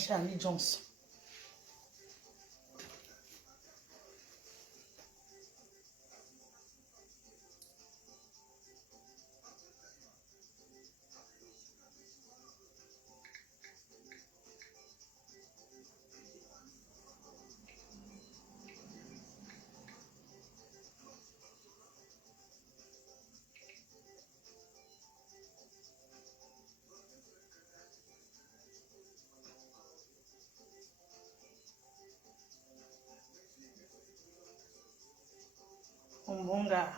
Charlie Jones. Mon bon gars.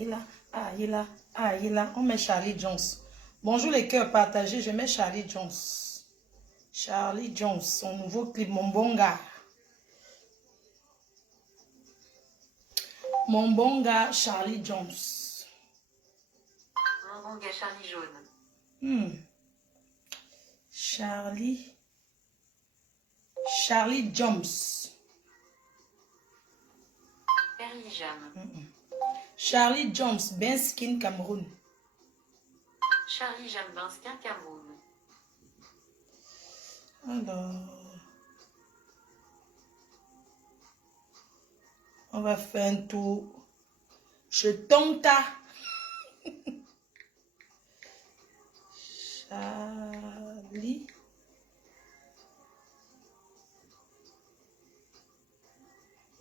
Il a. On met Charlie Jones. Bonjour les cœurs partagés, je mets Charlie Jones. Charlie Jones, son nouveau clip, mon bon gars. Mon bon gars, Charlie Jones. Mon bon gars, Charlie Jaune. Charlie Jones. Charlie Jam. Charlie Jones, Ben Skin Cameroun. Charlie Jam Binskin Cameroun. Alors, on va faire un tour. Je tombe ta. Charlie.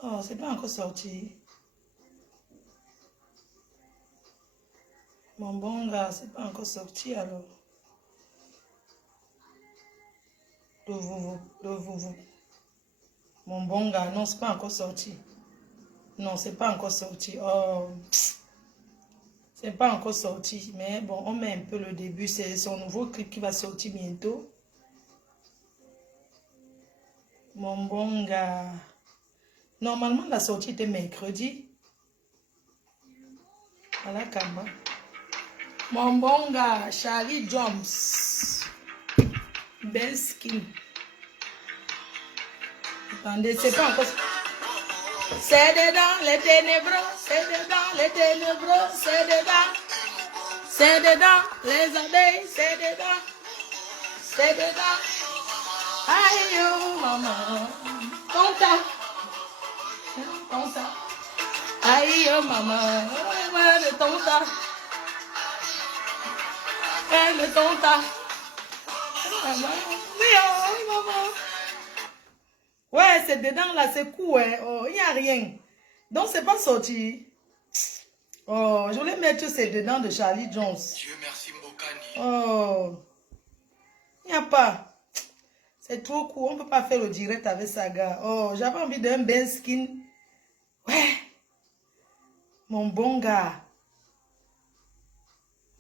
Oh, c'est pas encore sorti. Mon bon gars, c'est pas encore sorti alors. Le vous. Mon bon gars, non, c'est pas encore sorti. Non, c'est pas encore sorti. Oh, c'est pas encore sorti. Mais bon, on met un peu le début. C'est son nouveau clip qui va sortir bientôt. Mon bon gars. Normalement, la sortie était mercredi. Voilà, Kamba. Mon bon gars, Charlie Jones. Belle skin. Attendez, c'est pas encore... C'est dedans les ténébreux, c'est dedans les ténébreux, c'est dedans. C'est dedans les abeilles, c'est dedans. C'est dedans. Aïe, oh, maman. Tonta. Tonta. Aïe, oh, maman. Le tonta. Le tonta. Maman. Ouais, c'est dedans là, c'est cool, hein. Oh, il n'y a rien. Donc, c'est pas sorti. Oh, je voulais mettre c'est dedans de Charlie Jones. Dieu merci, Mbokani. Oh, il n'y a pas. C'est trop cool. On ne peut pas faire le direct avec Saga. Oh, j'avais envie d'un Ben Skin. Ouais. Mon bon gars.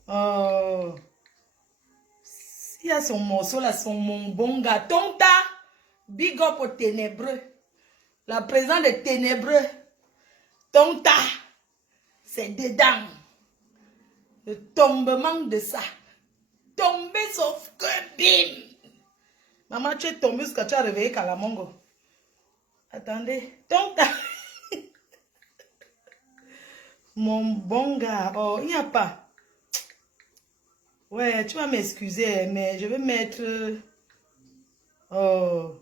Oh. Il y a son morceau là, mon bon gars. Tonta. Big up aux ténébreux. La présence des ténébreux. Tonta. C'est dedans. Le tombement de ça. Tomber sauf que bim. Maman, tu es tombée jusqu'à tu as réveillé Kalamongo. Attendez. Tonta. Mon bon gars. Oh, il n'y a pas. Ouais, tu vas m'excuser, mais je vais mettre... Oh.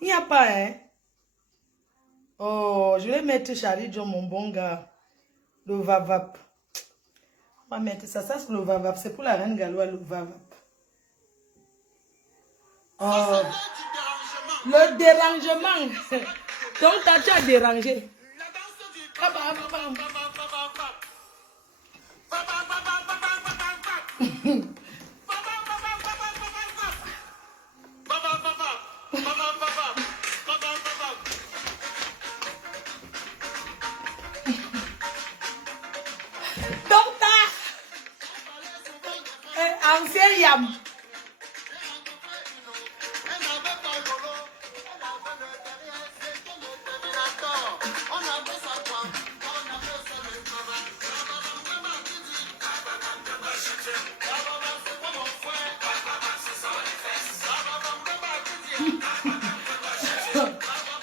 Il n'y a pas, hein. Oh, je vais mettre Charlie John, mon bon gars. Le Vavap. On va mettre ça. Ça, c'est le Vavap. C'est pour la reine Galois, le Vavap. Oh. Le dérangement. Donc, tu as dérangé. Tonta, ancien yam.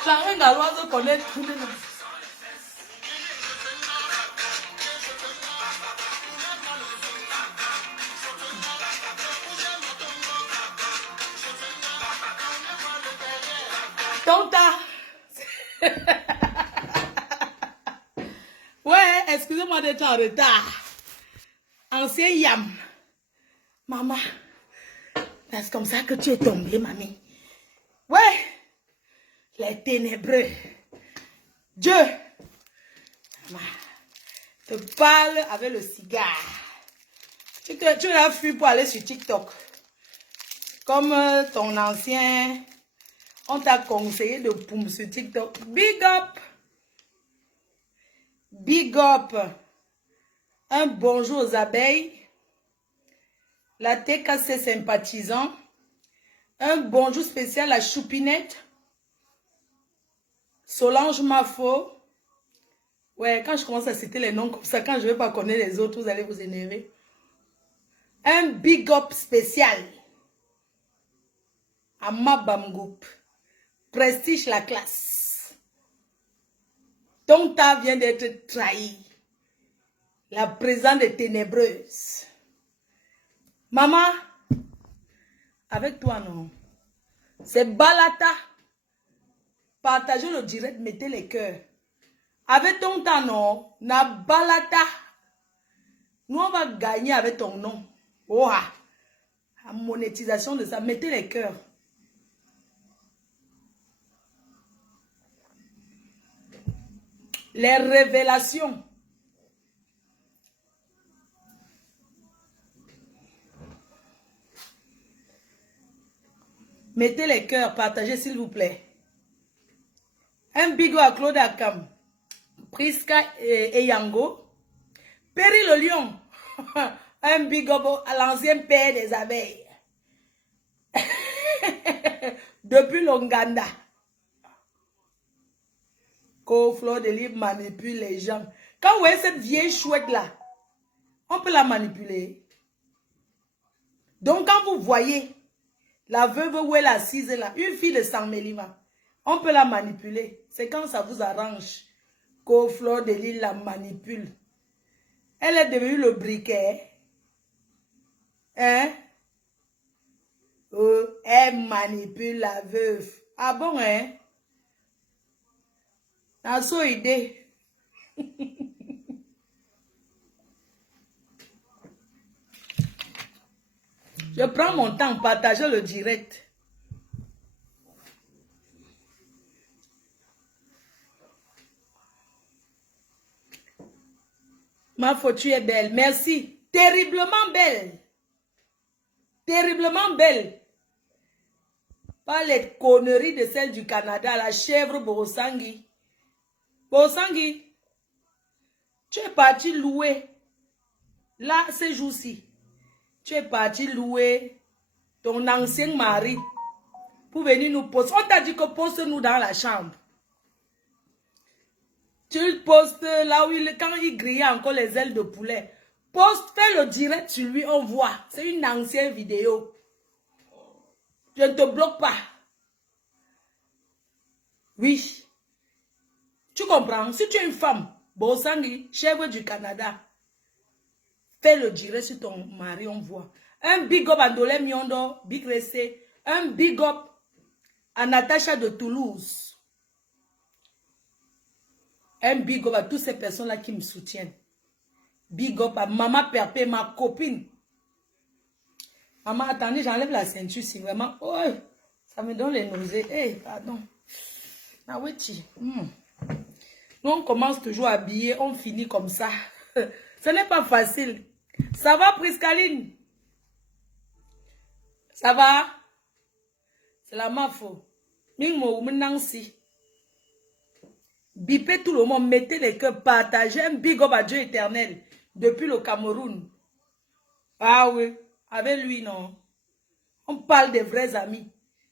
La reine à l'oiseau connaît tout de nous. Tonta. Ouais, excusez-moi d'être en retard. Ancien yam. Maman, c'est comme ça que tu es tombée, mamie. Ouais, les ténébreux. Dieu. Maman, te parle avec le cigare. Tu l'as fui pour aller sur TikTok. Comme ton ancien, on t'a conseillé de poum sur TikTok. Big up. Big up. Un bonjour aux abeilles. La TKC sympathisant. Un bonjour spécial à Choupinette. Solange Mafo. Ouais, quand je commence à citer les noms comme ça, quand je ne vais pas connaître les autres, vous allez vous énerver. Un big up spécial à Mabamgoup. Prestige la classe. Tonta vient d'être trahi. La présence des ténébreuses. Maman, avec toi non. C'est Balata. Partagez le direct, mettez les cœurs. Avec Tonta non, na Balata. Nous on va gagner avec ton nom. Ouah. La monétisation de ça, mettez les cœurs. Les révélations. Mettez les cœurs, partagez s'il vous plaît. Un bigot à Claude Akam, Priska et Yango. Péri le lion. Un bigot à l'ancien père des abeilles. Depuis l'Onganda. Fleur de Lys manipule les gens. Quand vous voyez cette vieille chouette là, on peut la manipuler. Donc quand vous voyez la veuve où elle est assise là, une fille de Saint-Mélima, on peut la manipuler. C'est quand ça vous arrange qu'au Fleur de Lys la manipule. Elle est devenue le briquet. Hein? Oh, elle manipule la veuve. Ah bon, hein? N'a so idée. Je prends mon temps, partager le direct. Ma faute, tu es belle. Merci. Terriblement belle. Terriblement belle. Pas les conneries de celle du Canada, la chèvre Borosangui. Borosangui, tu es parti louer. Là, ces jours-ci, tu es parti louer ton ancien mari pour venir nous poster. On t'a dit que poste-nous dans la chambre. Tu le postes là où quand il grillait encore les ailes de poulet. Poste, fais le direct sur lui, on voit. C'est une ancienne vidéo. Je ne te bloque pas. Oui. Tu comprends? Si tu es une femme, Borosangui, chèvre du Canada, fais le direct sur ton mari, on voit. Un big up à Ndolé Miondo, Big Ressé. Un big up à Natacha de Toulouse. Un big up à toutes ces personnes-là qui me soutiennent. Big up à Maman Perpé, ma copine. Maman, attendez, j'enlève la ceinture si vraiment. Oh, ça me donne les nausées. Hey, pardon. Ah oui, Nous, on commence toujours habillé, on finit comme ça. Ce n'est pas facile. Ça va, Priscaline? Ça va? C'est la mafo. Mingmo Nancy. Bipez tout le monde, mettez les cœurs, partagez un big up à Dieu éternel depuis le Cameroun. Ah oui, avec lui, non. On parle des vrais amis.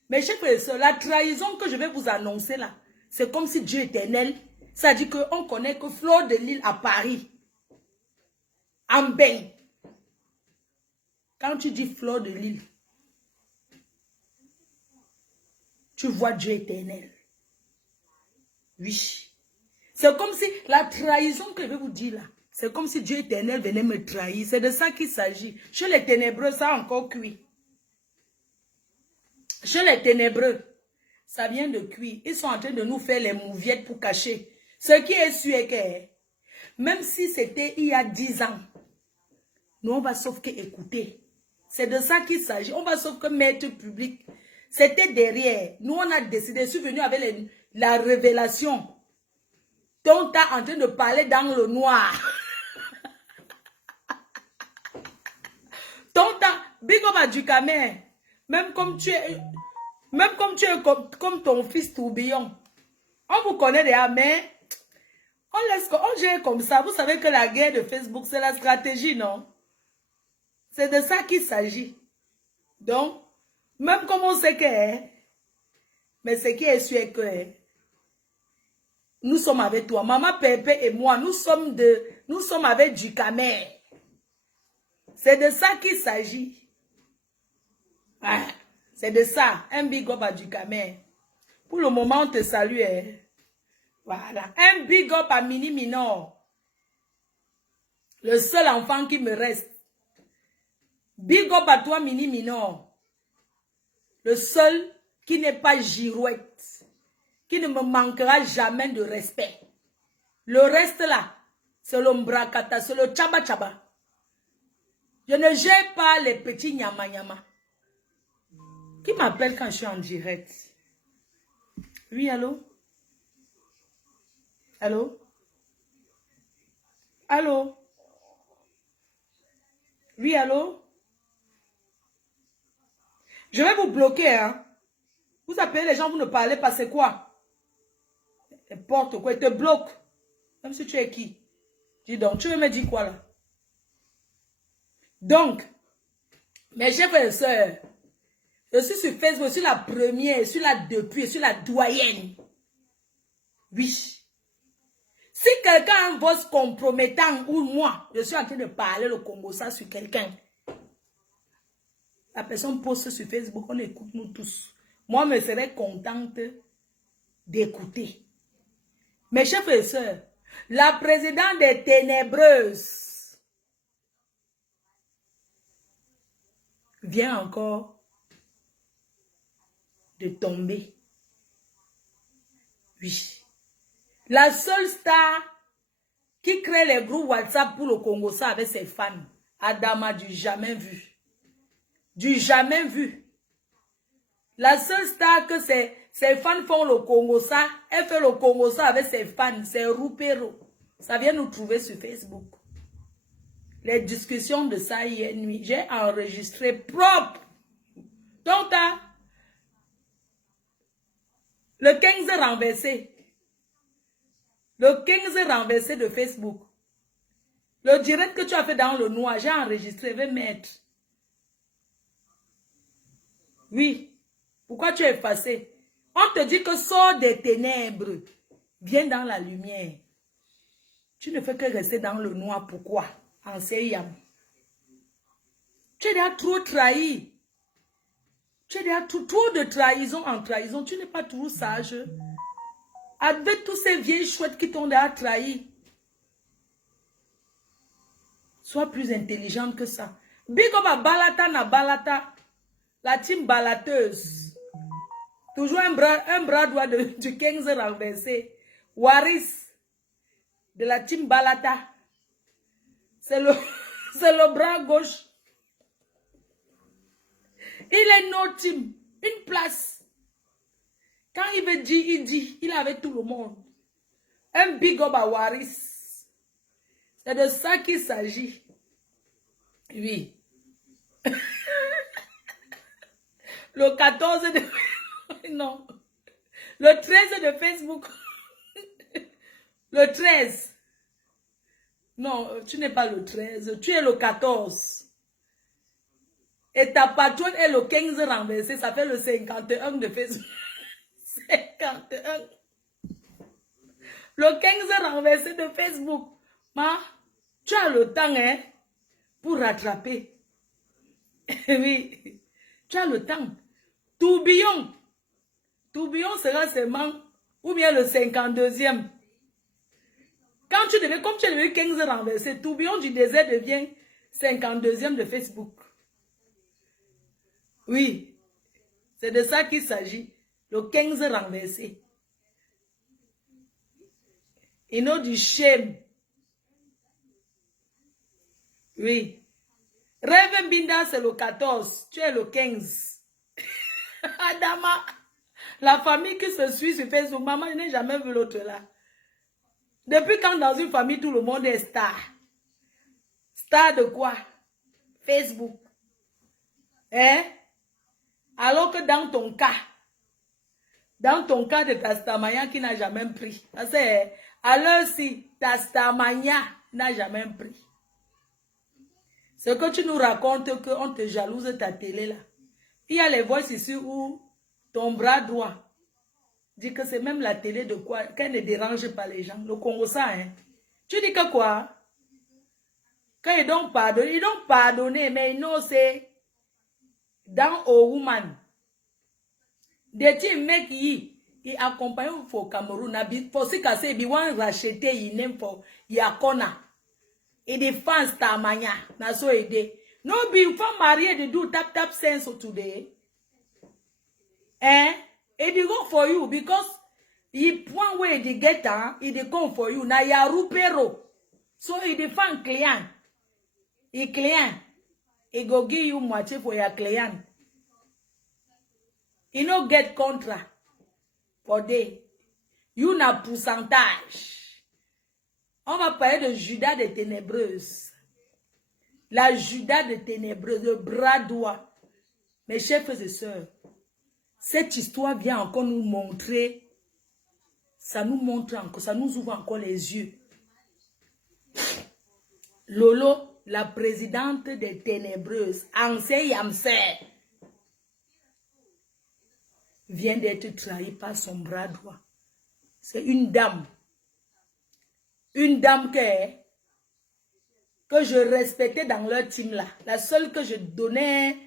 Mais chers frères et sœurs, la trahison que je vais vous annoncer là, c'est comme si Dieu éternel, ça dit qu'on connaît que Fleur de Lille à Paris. En bain. Quand tu dis Fleur de Lille, tu vois Dieu éternel. Oui. C'est comme si la trahison que je vais vous dire là, c'est comme si Dieu éternel venait me trahir. C'est de ça qu'il s'agit. Chez les ténébreux, ça a encore cuit. Chez les ténébreux, ça vient de cuire. Ils sont en train de nous faire les mouviettes pour cacher. Ce qui est sûr est que, même si c'était il y a 10 ans, nous on va sauf que écouter. C'est de ça qu'il s'agit. On va sauf que mettre public. C'était derrière. Nous on a décidé, je suis venu avec la révélation. Donc tu es en train de parler dans le noir. Donc big up à Ducamer. Même comme tu es comme ton fils tourbillon. On vous connaît déjà, mais on gère comme ça. Vous savez que la guerre de Facebook, c'est la stratégie, non? C'est de ça qu'il s'agit. Donc, même comme on sait que, mais ce qui est sûr est que nous sommes avec toi. Maman Pépé et moi, nous sommes avec Ducamer. C'est de ça qu'il s'agit. Ah, c'est de ça. Un big up à Ducamer. Pour le moment, on te salue. Voilà. Un big up à Mini Minor. Le seul enfant qui me reste. Big up à toi, Mini Minor. Le seul qui n'est pas girouette. Qui ne me manquera jamais de respect. Le reste là, c'est l'ombrakata, c'est le tchaba tchaba. Je ne gère pas les petits nyama nyama. Qui m'appelle quand je suis en direct? Oui, allô? Allô? Allô? Oui, allô? Je vais vous bloquer, hein? Vous appelez les gens, vous ne parlez pas, c'est quoi? N'importe quoi, ils te bloquent. Même si tu es qui? Dis donc, tu veux me dire quoi là? Donc, mes chers frères et sœurs, je suis sur Facebook, je suis la première, je suis là depuis, je suis la doyenne. Oui. Si quelqu'un a un voix compromettant ou moi, je suis en train de parler le Congo ça sur quelqu'un, la personne poste sur Facebook, on écoute nous tous. Moi, je me serais contente d'écouter. Mes chers frères et sœurs, la présidente des Ténébreuses vient encore de tomber. Oui. La seule star qui crée les groupes WhatsApp pour le Congo, ça avec ses fans, Adama, du jamais vu. Du jamais vu. La seule star que ses fans font le Congo, ça, elle fait le Congo, ça avec ses fans, c'est Roupero. Ça vient nous trouver sur Facebook. Les discussions de ça hier nuit, j'ai enregistré propre. Donc, le 15 renversé. Le 15 renversé de Facebook. Le direct que tu as fait dans le noir, j'ai enregistré, je vais mettre. Oui. Pourquoi tu es effacé? On te dit que sors des ténèbres. Viens dans la lumière. Tu ne fais que rester dans le noir. Pourquoi? En Seyam. Tu es déjà trop trahi. Tu es déjà trop de trahison en trahison. Tu n'es pas toujours sage. Avec tous ces vieilles chouettes qui t'ont déjà trahi. Sois plus intelligente que ça. Big up à Balata na Balata. La team balateuse. Toujours un bras droit du 15 renversé. Waris de la team Balata. C'est le bras gauche. Il est notre team. Une place. Quand il veut dire, il dit. Il est avec tout le monde. Un big up à Waris. C'est de ça qu'il s'agit. Oui. Le 14 de... Non. Le 13 de Facebook. Le 13. Non, tu n'es pas le 13. Tu es le 14. Et ta patronne est le 15 renversé. Ça fait le 51 de Facebook. 51. Le 15 renversé de Facebook. Ma, tu as le temps, hein, pour rattraper. Oui. Tu as le temps. Tourbillon. Tourbillon sera seulement, ou bien le 52e. Quand tu devais, comme tu devais 15 renversés, Tourbillon du désert devient 52e de Facebook. Oui. C'est de ça qu'il s'agit. Le 15 renversé. You know du shame. Oui. Rêve Binda, c'est le 14. Tu es le 15. Adama. La famille qui se suit sur Facebook. Maman, je n'ai jamais vu l'autre là. Depuis quand dans une famille, tout le monde est star? Star de quoi? Facebook. Hein? Alors que dans ton cas de ta Starmania qui n'a jamais pris. Parce que, à l'heure-ci, ta Starmania n'a jamais pris. Ce que tu nous racontes qu'on te jalouse ta télé là. Il y a les voix ici où ton bras droit dit que c'est même la télé de quoi, qu'elle ne dérange pas les gens. Le Congo ça, hein. Tu dis que quoi? Quand ils ont pardonné, mais ils n'ont c'est dans au woman. Des petits mecs qui accompagnent au Cameroun, pour se casser, ils vont racheter, ils n'aiment pas, il y a Kona. Et des fans Starmania, n'a so aidé. No be for marié de do tap sense today. Eh? It dey go for you because he point where they get it dey come for you. Na ya rupero. So he dey find client. He client. He go give you moitié for your client. He no get contract for day. You na pourcentage. On va parler de Judas de ténébreuse. La Judas de ténébreuse, le bras droit. Mes chers frères et sœurs, cette histoire vient encore nous montrer, ça nous montre encore, ça nous ouvre encore les yeux. Lolo, la présidente des ténébreuses, Ansé Yamsé, vient d'être trahie par son bras droit. C'est une dame. Une dame que je respectais dans leur team là. La seule que je donnais,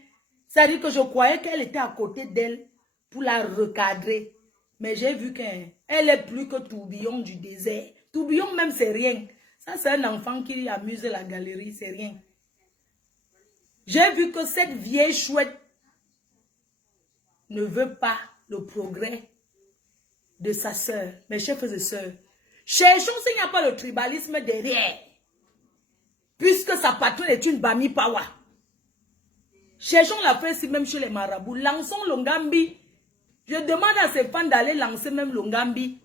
c'est-à-dire que je croyais qu'elle était à côté d'elle pour la recadrer. Mais j'ai vu qu'elle est plus que Tourbillon du désert. Tourbillon même, c'est rien. Ça, c'est un enfant qui amuse la galerie, c'est rien. J'ai vu que cette vieille chouette ne veut pas le progrès de sa sœur. Mes chers frères et sœurs, cherchons s'il n'y a pas le tribalisme derrière. Puisque sa patronne est une Bami Pawa. Cherchons la fin si même chez les marabouts. Lançons l'Ongambi. Je demande à ces fans d'aller lancer même l'Ongambi.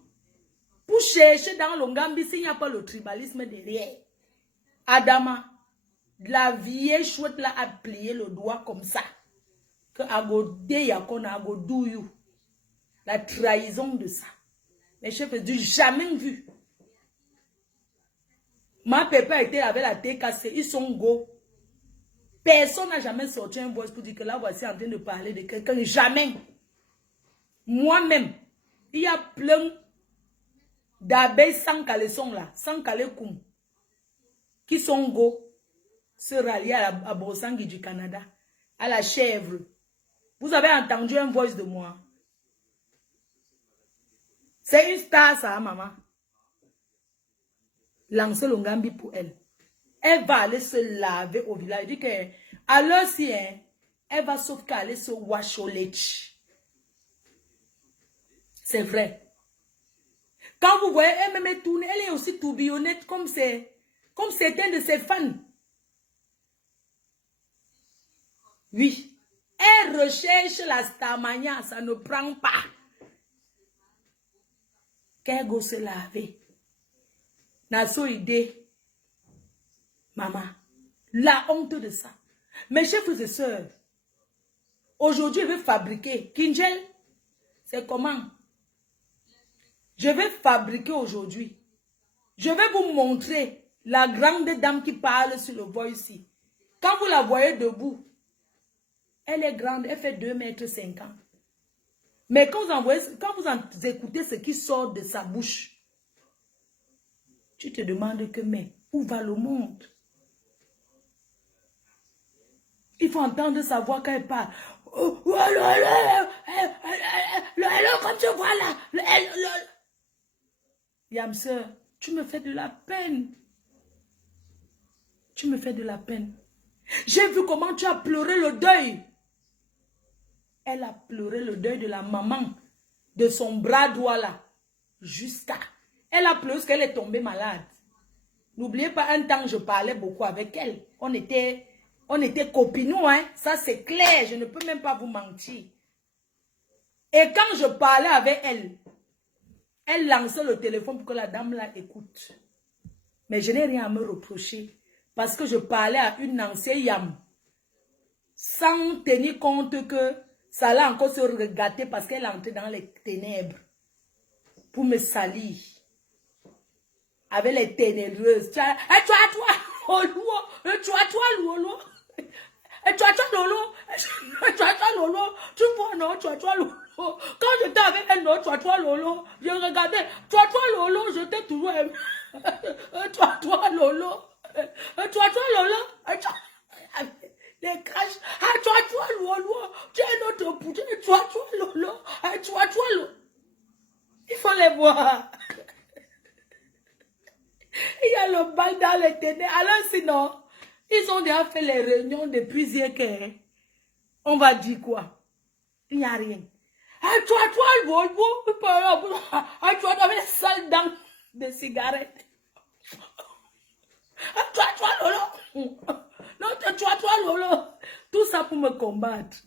Pour chercher dans l'Ongambi s'il n'y a pas le tribalisme derrière. Adama, la vieille chouette là a plié le doigt comme ça. Que agode yakona agodou you. La trahison de ça. Les chefs du jamais vu. Ma papa était avec la tête cassée. Ils sont go. Personne n'a jamais sorti un voice pour dire que là, voici en train de parler de quelqu'un. Jamais. Moi-même, il y a plein d'abeilles sans caleçon là, sans caleçon, qui sont go, se rallier à Brosangui du Canada, à la chèvre. Vous avez entendu un voice de moi. C'est une star ça, maman. Lancez l'Ongambi pour elle. Elle va aller se laver au village. Elle dit que, alors si, hein, elle va sauf qu'elle aller se wash au lech. C'est vrai. Quand vous voyez, elle me tourner, elle est aussi tourbillonnette comme certains de ses fans. Oui. Elle recherche la Starmania, ça ne prend pas. Qu'elle go se laver. Naso idée. Maman, la honte de ça. Mes chers frères et sœurs, aujourd'hui, je vais fabriquer. Kinjel, c'est comment? Je vais fabriquer aujourd'hui. Je vais vous montrer la grande dame qui parle sur le voix ici. Quand vous la voyez debout, elle est grande, elle fait 2,50 m. Mais quand vous écoutez ce qui sort de sa bouche, tu te demandes que, mais où va le monde? Il faut entendre sa voix quand elle parle. Comme tu vois là. Yam sœur, tu me fais de la peine. Tu me fais de la peine. J'ai vu comment tu as pleuré le deuil. Elle a pleuré le deuil de la maman, de son bras droit là, jusqu'à. Elle a pleuré parce qu'elle est tombée malade. N'oubliez pas, un temps, je parlais beaucoup avec elle. On était copinous, hein. Ça, c'est clair. Je ne peux même pas vous mentir. Et quand je parlais avec elle, elle lançait le téléphone pour que la dame là écoute. Mais je n'ai rien à me reprocher. Parce que je parlais à une ancienne Yam. Sans tenir compte que ça allait encore se regarder parce qu'elle entrait dans les ténèbres. Pour me salir. Avec les ténébreuses. Tu vois, tu vois, non, quand j'étais avec un autre, Lolo, je regardais, Lolo, j'étais toujours aimé. Lolo, les caches, Lolo, tu es notre bouton, Lolo, Lolo. Il faut les voir. Il y a le bal dans les ténèbres. Alors sinon, ils ont déjà fait les réunions depuis hier que on va dire quoi? Il n'y a rien. Tu as les salles dents de cigarettes. Lolo. Non, Lolo. Tout ça pour me combattre.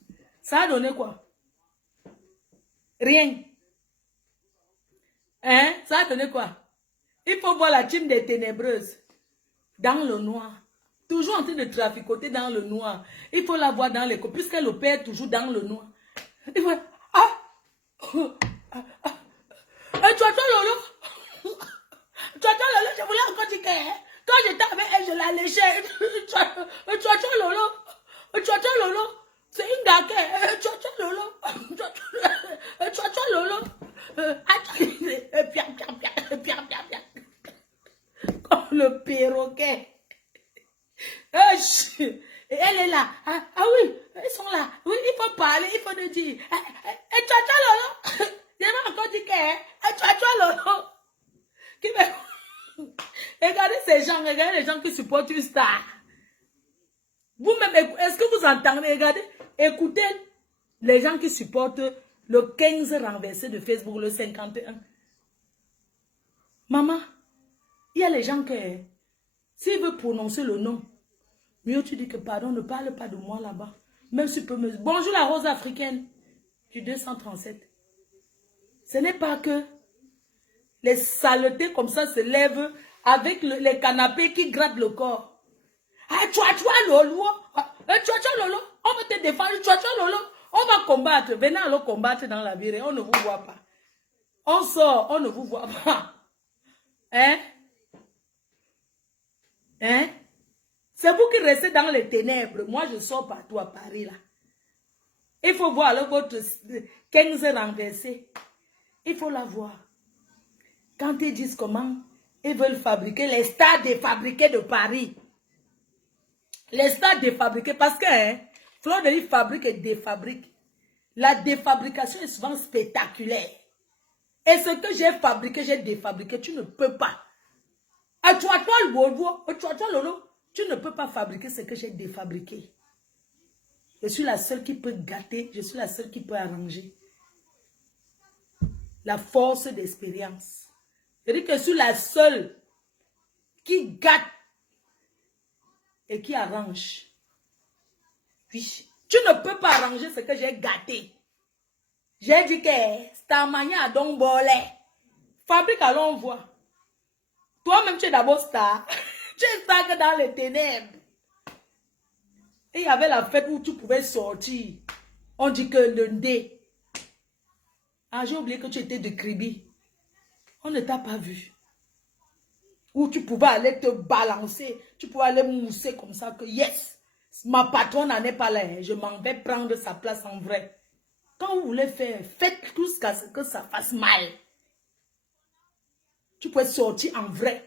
Ça a donné quoi? Rien. Hein? Ça a donné quoi? Il faut voir la team des ténébreuses dans le noir. Toujours en train de traficoter dans le noir. Il faut la voir dans les cours, puisqu'elle opère toujours dans le noir. Il faut... Lolo. Lolo, je voulais encore dire que quand j'étais avec elle, je la léchais. Lolo. C'est une gars Lolo. Lolo. Comme le perroquet. Et elle est là. Ah oui, ils sont là. Oui, il faut parler, il faut le dire. Lolo. Je vais encore dire que Lolo. Regardez ces gens, regardez les gens qui supportent une star. Vous-même, est-ce que vous entendez? Regardez, écoutez les gens qui supportent le 15 renversé de Facebook, le 51. Maman, il y a les gens qui, s'ils veulent prononcer le nom, mieux tu dis que pardon, ne parle pas de moi là-bas. Même si tu peux me... Bonjour la rose africaine du 237. Ce n'est pas que les saletés comme ça se lèvent avec les canapés qui grattent le corps. Lolo. Lolo. On va te défendre. Lolo. On va combattre. Venez alors combattre dans la vie. On ne vous voit pas. On sort. On ne vous voit pas. Hein? C'est vous qui restez dans les ténèbres. Moi, je sors partout à Paris là. Il faut voir alors votre 15 renversé. Il faut la voir. Quand ils disent comment ils veulent fabriquer les stades défabriqués de Paris. Les stades défabriqués, parce que Fleur de Lys fabrique et défabrique. La défabrication est souvent spectaculaire. Et ce que j'ai fabriqué, j'ai défabriqué, tu ne peux pas. Lolo, tu ne peux pas fabriquer ce que j'ai défabriqué. Je suis la seule qui peut gâter, je suis la seule qui peut arranger. La force d'expérience. Je dis que je suis la seule qui gâte et qui arrange. Oui. Tu ne peux pas arranger ce que j'ai gâté. J'ai dit que c'est ta manière à donc voler. Fabrique, allons voir. Toi-même, tu es d'abord star. Tu es star que dans les ténèbres. Et il y avait la fête où tu pouvais sortir. On dit que le dé. Ah, j'ai oublié que tu étais de Kribi. On ne t'a pas vu. Où tu pouvais aller te balancer. Tu pouvais aller mousser comme ça que yes. Ma patronne n'en est pas là. Hein. Je m'en vais prendre sa place en vrai. Quand vous voulez faire, faites tout ce que ça fasse mal. Tu peux sortir en vrai.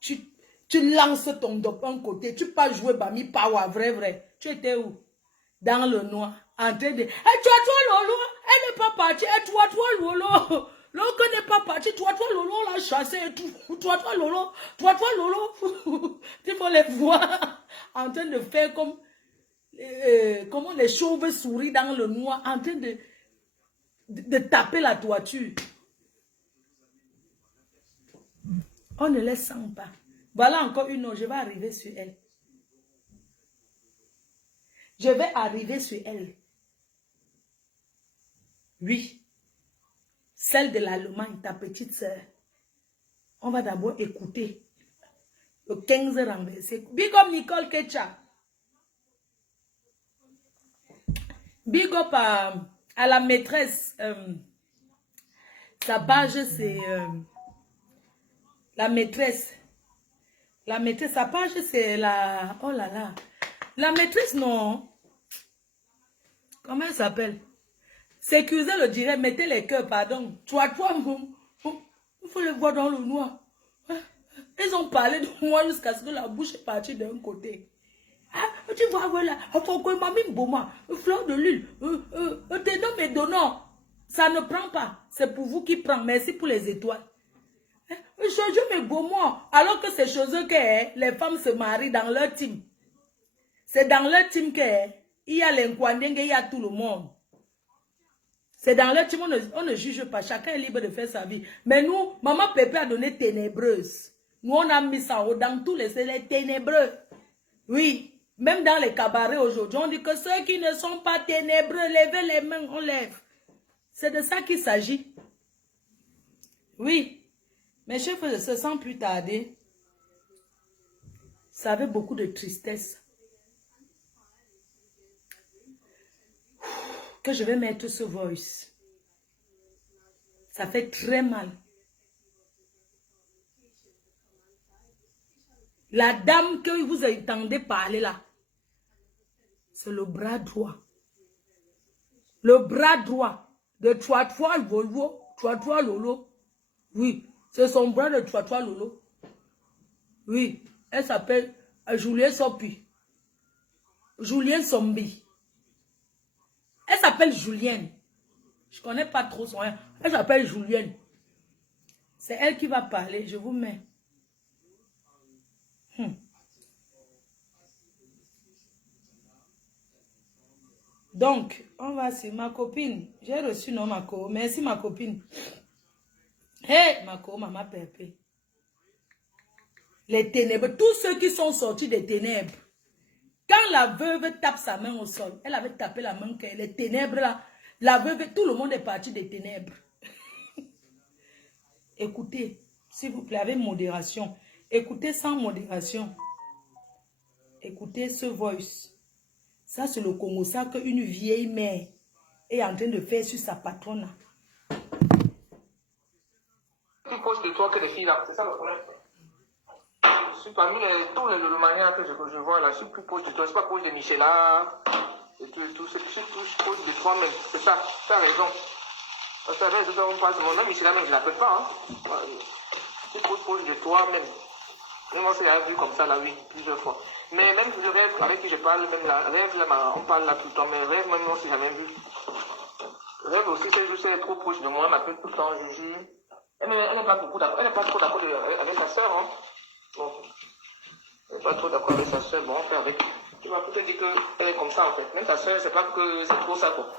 Tu lances ton dos d'un côté. Tu peux pas jouer Bami Power, vrai. Tu étais où? Dans le noir. En train de... toi, Lolo. Elle n'est pas partie. Toi, Lolo. L'autre n'est pas parti. Toi, Lolo, on l'a chassé et tout. Toi, Lolo. Tu peux les voir en train de faire comme... comment les chauves-souris dans le noir. En train de taper la toiture. On ne les sent pas. Voilà encore une autre. Je vais arriver sur elle. Je vais arriver sur elle. Oui. Celle de l'Allemagne, ta petite sœur. On va d'abord écouter. Le 15 renversé. Big up Nicole Ketcha. Big up à la maîtresse. Sa page, c'est... la maîtresse. La maîtresse, sa page, c'est la... Oh là là. La maîtresse, non. Comment elle s'appelle? Sécurisez le direct, mettez les cœurs, pardon. Toi, il faut le voir dans le noir. Ils ont parlé de moi jusqu'à ce que la bouche est partie d'un côté. Ah, tu vois, voilà. Fleur de l'huile. Tes noms et donnants. Ça ne prend pas. C'est pour vous qui prend. Merci pour les étoiles. Alors que c'est chose que les femmes se marient dans leur team. C'est dans leur team que il y a l'inkwandenge, il y a tout le monde. C'est dans leur team, on ne juge pas. Chacun est libre de faire sa vie. Mais nous, maman Pépé a donné ténébreuse. Nous, on a mis ça dans tous les ténébreux. Oui. Même dans les cabarets aujourd'hui, on dit que ceux qui ne sont pas ténébreux, levez les mains, on lève. C'est de ça qu'il s'agit. Oui. Mes chers frères, sans plus tarder, ça avait beaucoup de tristesse. Que je vais mettre ce voice. Ça fait très mal. La dame que vous entendez parler là, c'est le bras droit. Le bras droit de Trois Volvo, Trois Lolo. Oui, c'est son bras de Trois Lolo. Oui, elle s'appelle Julien Sopi. Julien Sombi. Elle s'appelle Julienne. Je ne connais pas trop son nom. Elle s'appelle Julienne. C'est elle qui va parler. Je vous mets. Donc, on va sur ma copine. J'ai reçu non, ma co. Merci, ma copine. Hey, ma co, maman Pépé. Les ténèbres, tous ceux qui sont sortis des ténèbres. Quand la veuve tape sa main au sol, elle avait tapé la main, les ténèbres là, la veuve, tout le monde est parti des ténèbres. Écoutez, s'il vous plaît, avec modération. Écoutez sans modération. Écoutez ce voice. Ça, c'est le Congo, ça qu'une vieille mère est en train de faire sur sa patronne. Plus proche de toi que les filles là, c'est ça le problème. Je suis parmi tous les mariages que je vois là, je suis plus proche de toi, je suis pas proche de Michela, et tout, je suis plus proche de toi-même, c'est ça, tu as raison. Parce que on passe mon nom, Michela, même je ne l'appelle pas, hein. Je suis plus proche de toi-même. Et moi, c'est vu comme ça là, oui, plusieurs fois. Mais même le rêve avec qui je parle, même là, rêve là, on parle là tout le temps, mais rêve même, moi, si jamais vu. Rêve aussi, c'est juste, elle est trop proche de moi, elle m'appelle tout le temps, Juju. Elle n'est pas beaucoup d'accord, elle n'est pas trop d'accord avec sa soeur, hein. Bon. Elle n'est pas trop d'accord avec sa soeur, bon, on fait avec. Tu vas peut-être dire qu'elle est comme ça, en fait. Même ta soeur, c'est pas que c'est trop ça, quoi.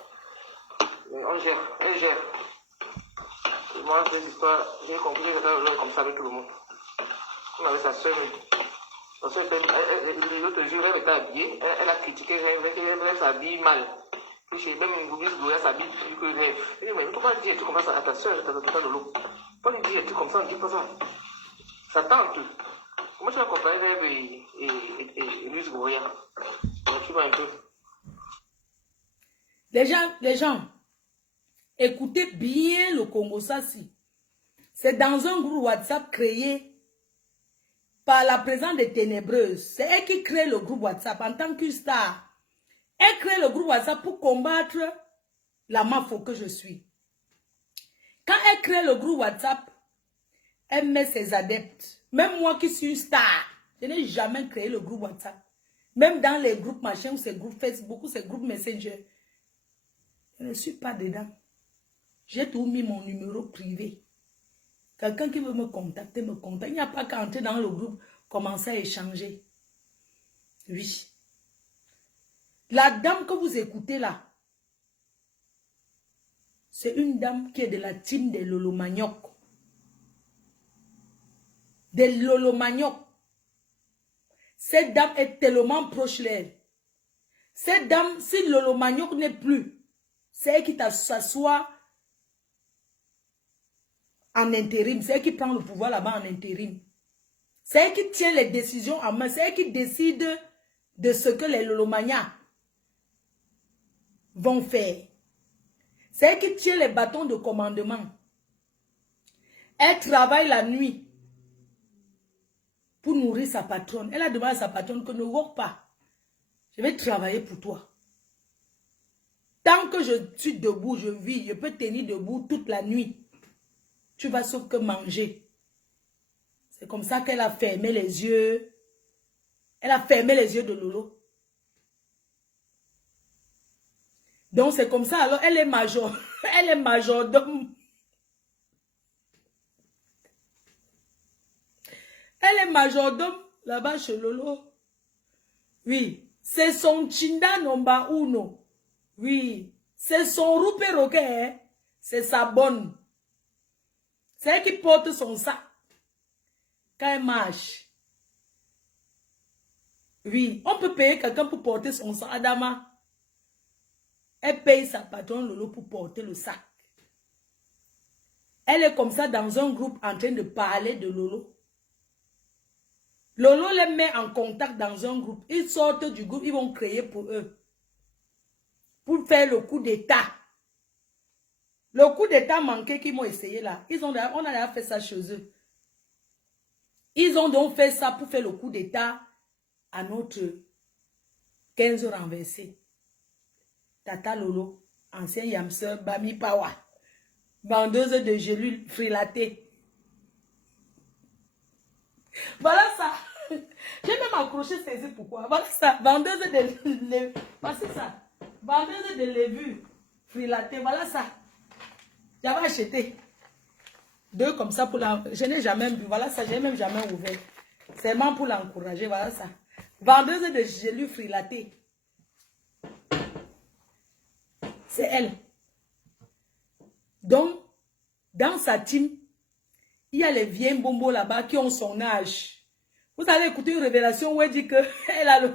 Mais on gère, elle gère. Et moi, cette histoire, j'ai compris que c'était comme ça avec tout le monde. On avait sa soeur, sa soeur était, l'autre jour, elle était habillée, elle a critiqué, elle s'habille mal. Même une goubise, elle s'habille plus que rêve. Mais pourquoi dire, tu comprends ça à ta soeur, t'as de l'eau. Pas lui dire des trucs comme ça, on ne dit pas ça. Ça tente. Comment tu vas comparer Rêve et Luce Goya? Tu vas un peu. Les gens, écoutez bien le Congo, ça si. C'est dans un groupe WhatsApp créé par la présidente des Ténébreuses. C'est elle qui crée le groupe WhatsApp en tant que star. Elle crée le groupe WhatsApp pour combattre la mafia que je suis. Quand elle crée le groupe WhatsApp, elle met ses adeptes. Même moi qui suis une star, je n'ai jamais créé le groupe WhatsApp. Même dans les groupes machin, ou ces groupes Facebook, ou ces groupes Messenger. Je ne suis pas dedans. J'ai tout mis mon numéro privé. Quelqu'un qui veut me contacter, me contacte. Il n'y a pas qu'à entrer dans le groupe, commencer à échanger. Oui. La dame que vous écoutez là, c'est une dame qui est de la team des Lolo Manioc. Des Lolo Manioc. Cette dame est tellement proche d'elle. Cette dame, si Lolo Manioc n'est plus, c'est elle qui s'assoit en intérim. C'est elle qui prend le pouvoir là-bas en intérim. C'est elle qui tient les décisions en main. C'est elle qui décide de ce que les Lolomania vont faire. C'est elle qui tient les bâtons de commandement. Elle travaille la nuit pour nourrir sa patronne. Elle a demandé à sa patronne que ne work pas. Je vais travailler pour toi. Tant que je suis debout, je vis, je peux tenir debout toute la nuit. Tu vas sauf que manger. C'est comme ça qu'elle a fermé les yeux. Elle a fermé les yeux de Lolo. Donc c'est comme ça. Alors elle est major. Elle est majordome. Elle est majordome là-bas chez Lolo. Oui. C'est son Chinda Nomba Uno. Oui. C'est son Rupe Roquet. C'est sa bonne. C'est elle qui porte son sac. Quand elle marche. Oui. On peut payer quelqu'un pour porter son sac. Adama. Elle paye sa patronne Lolo pour porter le sac. Elle est comme ça dans un groupe en train de parler de Lolo. Lolo les met en contact dans un groupe. Ils sortent du groupe, ils vont créer pour eux. Pour faire le coup d'état. Le coup d'état manqué qu'ils m'ont essayé là. On a déjà fait ça chez eux. Ils ont donc fait ça pour faire le coup d'état à notre 15 renversé. Tata Lolo, ancien Yamseur, Bami Pawa, vendeuse de gelule frilatée. Voilà ça. J'ai même accroché ces yeux. Pourquoi? Voilà ça. Vendeuse de c'est ça. Vendeuse de levure frilatée. Voilà ça. J'avais acheté 2 comme ça pour la. Je n'ai jamais vu. Voilà ça. J'ai même jamais ouvert. C'est vraiment pour l'encourager. Voilà ça. Vendeuse de gelule frilatée. C'est elle. Donc, dans sa team, il y a les vieux bombos là-bas qui ont son âge. Vous allez écouter une révélation où elle dit qu'elle a le...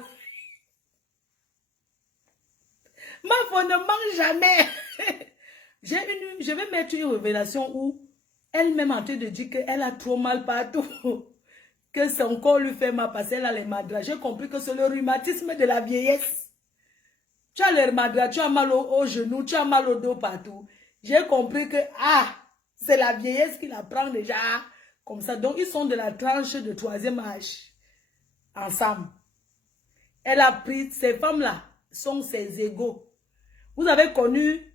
Ma femme ne mange jamais. Je vais mettre une révélation où elle-même en train de dire qu'elle a trop mal partout. Que son corps lui fait mal parce qu'elle a les madras. J'ai compris que c'est le rhumatisme de la vieillesse. Tu as les madras, tu as mal au genou, tu as mal au dos partout. J'ai compris que, c'est la vieillesse qui la prend déjà comme ça. Donc, ils sont de la tranche de 3e âge. Ensemble. Elle a pris, ces femmes-là sont ses égaux. Vous avez connu,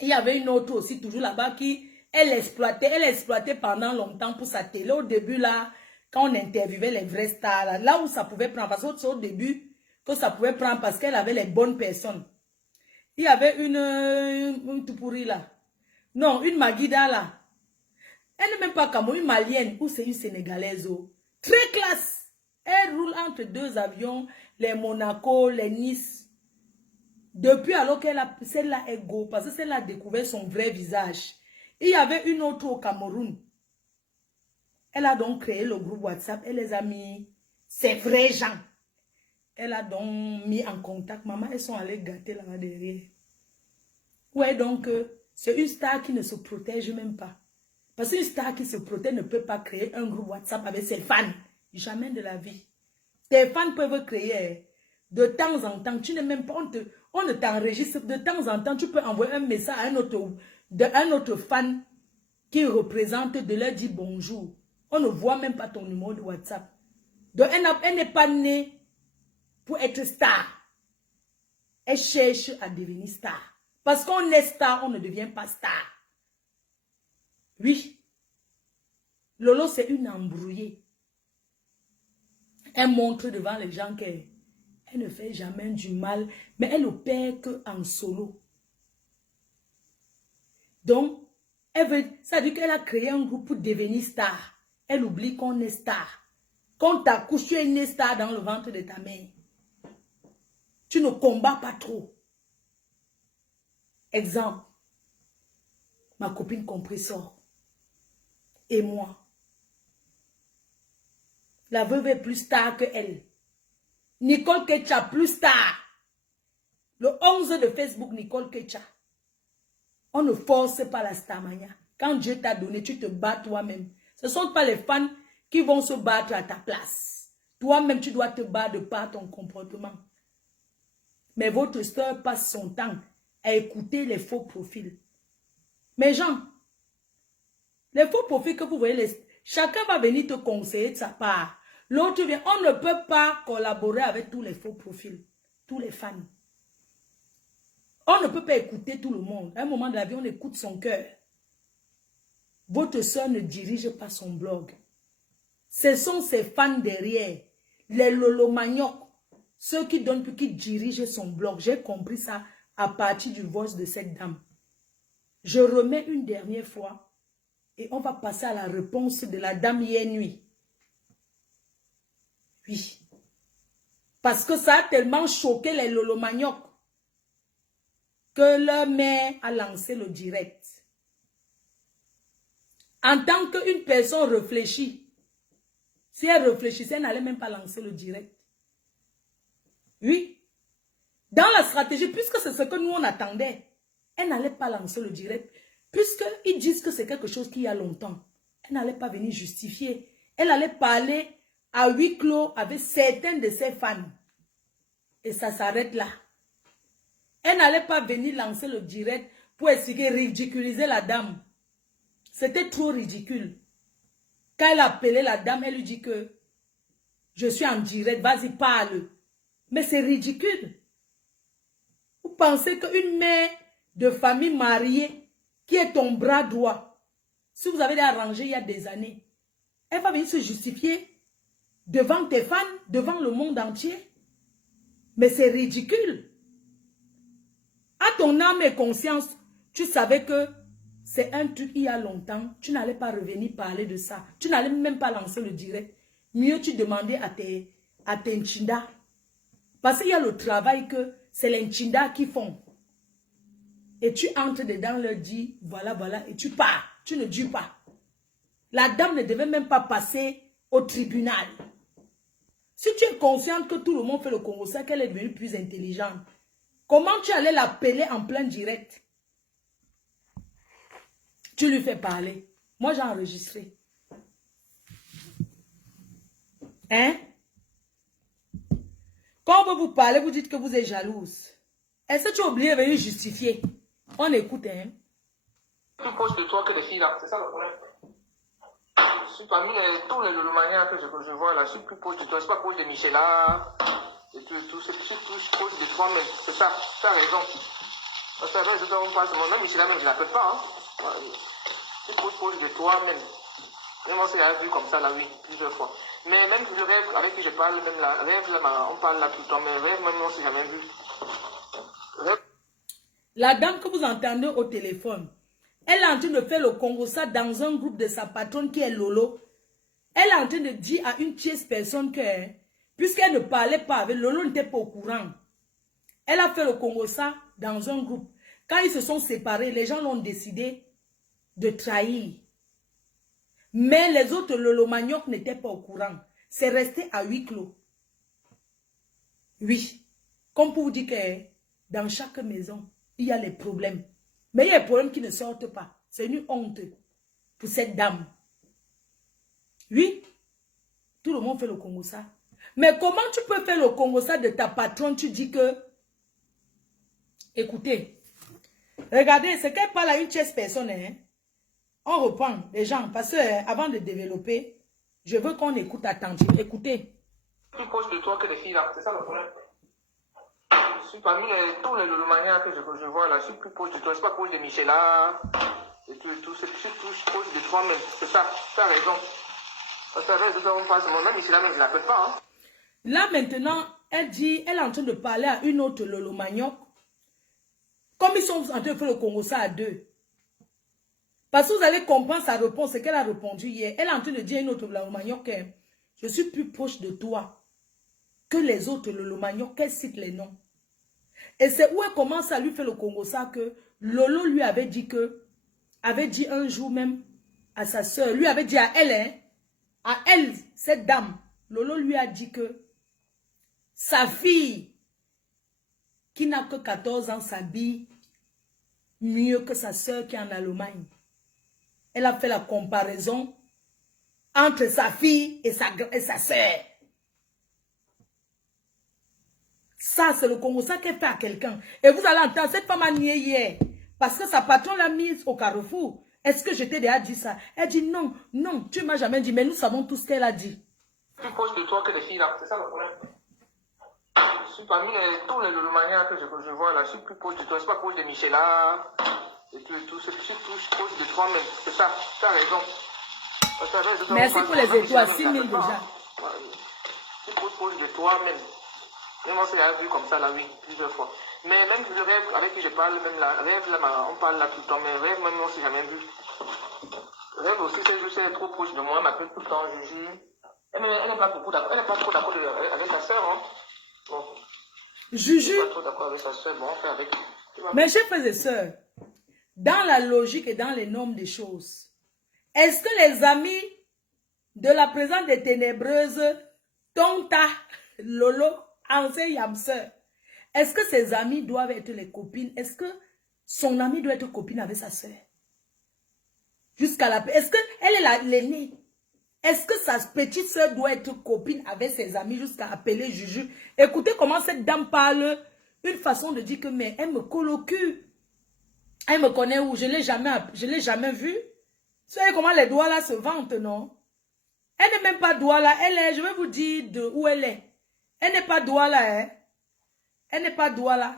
il y avait une autre aussi, toujours là-bas, qui, elle exploitait pendant longtemps pour sa télé. Au début, là, quand on interviewait les vrais stars, là où ça pouvait prendre, parce que c'est au début que ça pouvait prendre parce qu'elle avait les bonnes personnes. Il y avait une tout pourri là. Non, une Maguida là. Elle n'est même pas comme une Malienne ou c'est une Sénégalaise. Très classe. Elle roule entre 2 avions, les Monaco, les Nice. Depuis alors qu'elle a, celle-là est go, parce que celle-là a découvert son vrai visage. Il y avait une autre au Cameroun. Elle a donc créé le groupe WhatsApp. Elle les a mis, ces vrais gens. Elle a donc mis en contact. Maman, elles sont allées gâter là-bas derrière. Ouais, donc, c'est une star qui ne se protège même pas. Parce qu'une star qui se protège ne peut pas créer un groupe WhatsApp avec ses fans. Jamais de la vie. Tes fans peuvent créer de temps en temps. Tu n'es même pas, on ne t'enregistre. De temps en temps, tu peux envoyer un message à un autre fan qui représente, de leur dire bonjour. On ne voit même pas ton numéro de WhatsApp. Donc, elle n'est pas née pour être star. Elle cherche à devenir star. Parce qu'on est star, on ne devient pas star. Oui. Lolo, c'est une embrouillée. Elle montre devant les gens qu'elle ne fait jamais du mal, mais elle opère qu'en solo. Donc, ça veut dire qu'elle a créé un groupe pour devenir star. Elle oublie qu'on est star. Quand t'accouches, tu es une star dans le ventre de ta mère. Tu ne combats pas trop. Exemple, ma copine compresseur et moi. La veuve est plus star que elle. Nicole Kecha plus star. Le 11 de Facebook, Nicole Kecha. On ne force pas la starmania. Quand Dieu t'a donné, tu te bats toi-même. Ce ne sont pas les fans qui vont se battre à ta place. Toi-même, tu dois te battre de par ton comportement. Mais votre soeur passe son temps à écouter les faux profils. Mes gens, les faux profils que vous voyez, chacun va venir te conseiller de sa part. L'autre vient, on ne peut pas collaborer avec tous les faux profils, tous les fans. On ne peut pas écouter tout le monde. À un moment de la vie, on écoute son cœur. Votre soeur ne dirige pas son blog. Ce sont ses fans derrière, les lolomaniacs, ceux qui donnent, qui dirigent son blog. J'ai compris ça à partir du voice de cette dame. Je remets une dernière fois et on va passer à la réponse de la dame hier nuit. Oui. Parce que ça a tellement choqué les lolomaniacs que leur mère a lancé le direct. En tant qu'une personne réfléchie, si elle réfléchissait, elle n'allait même pas lancer le direct. Oui. Dans la stratégie, puisque c'est ce que nous on attendait, elle n'allait pas lancer le direct. Puisqu'ils disent que c'est quelque chose qui y a longtemps, elle n'allait pas venir justifier. Elle allait parler à huis clos avec certains de ses fans. Et ça s'arrête là. Elle n'allait pas venir lancer le direct pour essayer de ridiculiser la dame. C'était trop ridicule. Quand elle appelait la dame, elle lui dit que je suis en direct, vas-y, parle. Mais c'est ridicule. Vous pensez qu'une mère de famille mariée, qui est ton bras droit, si vous avez arrangé il y a des années, elle va venir se justifier devant tes fans, devant le monde entier. Mais c'est ridicule. À ton âme et conscience, tu savais que c'est un truc il y a longtemps. Tu n'allais pas revenir parler de ça. Tu n'allais même pas lancer le direct. Mieux tu demandais à tes nchinda. Parce qu'il y a le travail que c'est les nchinda qui font. Et tu entres dedans, leur dis, voilà, voilà, et tu pars. Tu ne dis pas. La dame ne devait même pas passer au tribunal. Si tu es consciente que tout le monde fait le Congo, c'est qu'elle est devenue plus intelligente. Comment tu allais l'appeler en plein direct? Tu lui fais parler. Moi, j'ai enregistré. Hein? Quand on veut vous parler, vous dites que vous êtes jalouse. Est-ce que tu as oublié de venir justifier? On écoute, hein? Plus proche de toi que les filles là, c'est ça le problème. Je suis parmi tous les manières que je vois là, je suis plus proche de toi, je suis pas proche de Michela. Et tout, c'est plus proche de toi-même. C'est ça, tu as raison. Parce que je ne parle de moi-même, Michela même, je ne l'appelle pas. Hein. Je suis proche de toi-même. Même moi, c'est vu comme ça, là, oui, plusieurs fois. Mais même le rêve avec qui je parle, même la rêve, là, on parle là tout le temps, mais rêve, même moi, c'est jamais vu. Rêve. La dame que vous entendez au téléphone, elle est en train de faire le Congo ça dans un groupe de sa patronne qui est Lolo. Elle est en train de dire à une tierce personne que, puisqu'elle ne parlait pas avec Lolo, n'était pas au courant. Elle a fait le Congo ça dans un groupe. Quand ils se sont séparés, les gens l'ont décidé de trahir. Mais les autres Lolomaniacs n'étaient pas au courant. C'est resté à huis clos. Oui. Comme pour vous dire que dans chaque maison, il y a les problèmes. Mais il y a des problèmes qui ne sortent pas. C'est une honte. pour cette dame. Oui, tout le monde fait le Congo ça. Mais comment tu peux faire le Congo ça de ta patronne? Tu dis que, écoutez, regardez, c'est qu'elle parle à une tierce personne. Hein? On reprend les gens, parce que avant de développer, je veux qu'on écoute attentivement. Écoutez. Plus proche de toi que les filles là, c'est ça le problème. Je suis parmi tous les manières que je vois là, je suis plus proche de toi, je suis pas proche de Michela, et tout, je suis plus proche de toi-même, c'est ça, tu as raison. Parce que avec on passe mon même Michela, même je l'appelle pas. Hein. Là maintenant, elle dit, elle est en train de parler à une autre Lolo Magnoc, comme ils sont en train de faire le Congo ça à deux. Parce que vous allez comprendre sa réponse, c'est qu'elle a répondu hier. Elle est en train de dire à une autre Lolo Magnoc, je suis plus proche de toi que les autres Lolo Magnoc, qu'elle cite les noms. Et c'est où elle commence à lui faire le Congo ça que Lolo lui avait dit un jour même à sa soeur, lui avait dit à elle, cette dame, Lolo lui a dit que sa fille, qui n'a que 14 ans, s'habille mieux que sa soeur qui est en Allemagne. Elle a fait la comparaison entre sa fille et sa soeur. Ça, c'est le Congo, ça qu'elle fait à quelqu'un. Et vous allez entendre, cette femme a nié hier. Parce que sa patronne l'a mise au carrefour. Est-ce que je t'ai déjà dit ça? Elle dit non, non, tu ne m'as jamais dit, mais nous savons tout ce qu'elle a dit. Plus proche de toi que les filles là, c'est ça le problème. Je suis parmi tous les manières que je vois là, je suis plus proche de toi, je suis pas proche de Michela, et tout, je suis plus proche de toi-même, c'est ça, tu as raison. Merci pour les étoiles, 6 000 déjà. Je suis plus proche de toi-même. Même on s'est vu comme ça là, oui, plusieurs fois. Mais même le rêve avec qui je parle, même là, rêve là, on parle là tout le temps, mais rêve même on s'est jamais vu. Rêve aussi, c'est juste elle est trop proche de moi, elle m'appelle tout le temps, Juju. Elle n'est pas trop d'accord avec sa soeur, hein. Bon. Juju. Je suis pas trop d'accord avec sa soeur, bon, on fait avec. Mes chers frères et sœurs, dans la logique et dans les normes des choses, est-ce que les amis de la présence des ténébreuses, Tonta, Lolo, Ansé, Yamseur, est-ce que ses amis doivent être les copines? Est-ce que son ami doit être copine avec sa soeur? Jusqu'à la... Est-ce qu'elle est l'aînée? Est-ce que sa petite soeur doit être copine avec ses amis jusqu'à appeler Juju? Écoutez comment cette dame parle. Une façon de dire que mais elle me colle au cul. Elle me connaît où? Je ne l'ai jamais vue. Vous savez comment les doigts là se vantent, non? Elle n'est même pas Douala. Elle est, je vais vous dire de où elle est. Elle n'est pas Douala, hein? Elle n'est pas Douala.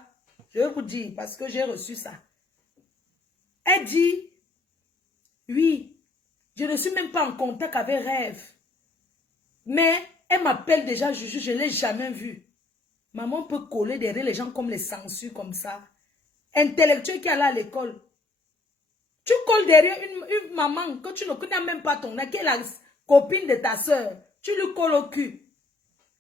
Je vais vous dire parce que j'ai reçu ça. Elle dit, oui, je ne suis même pas en contact avec Rêve. Mais elle m'appelle déjà Juju, je ne l'ai jamais vue. Maman peut coller derrière les gens comme les censures comme ça. Intellectuel qui est allé à l'école. Tu colles derrière une maman que tu ne connais même pas ton âge, qui est la copine de ta soeur. Tu lui colles au cul.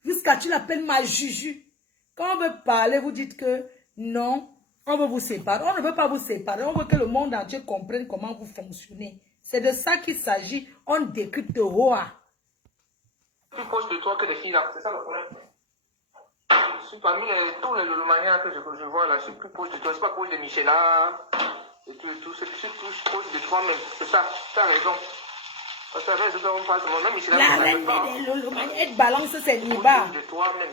Jusqu'à tu l'appelles ma Juju. Quand on veut parler, vous dites que non, on veut vous séparer. On ne veut pas vous séparer. On veut que le monde entier comprenne comment vous fonctionnez. C'est de ça qu'il s'agit. On décrypte Roa. Plus proche de toi que les filles là, c'est ça le problème. Je suis parmi tous les manières que je vois là, je suis plus proche de toi, je suis pas proche de Michela, et tout, je suis plus proche de toi-même, c'est ça, tu as raison. Parce que avec on passe, même Michela, la reine des Lolomagnoc, elle balance ses nibas. De toi-même.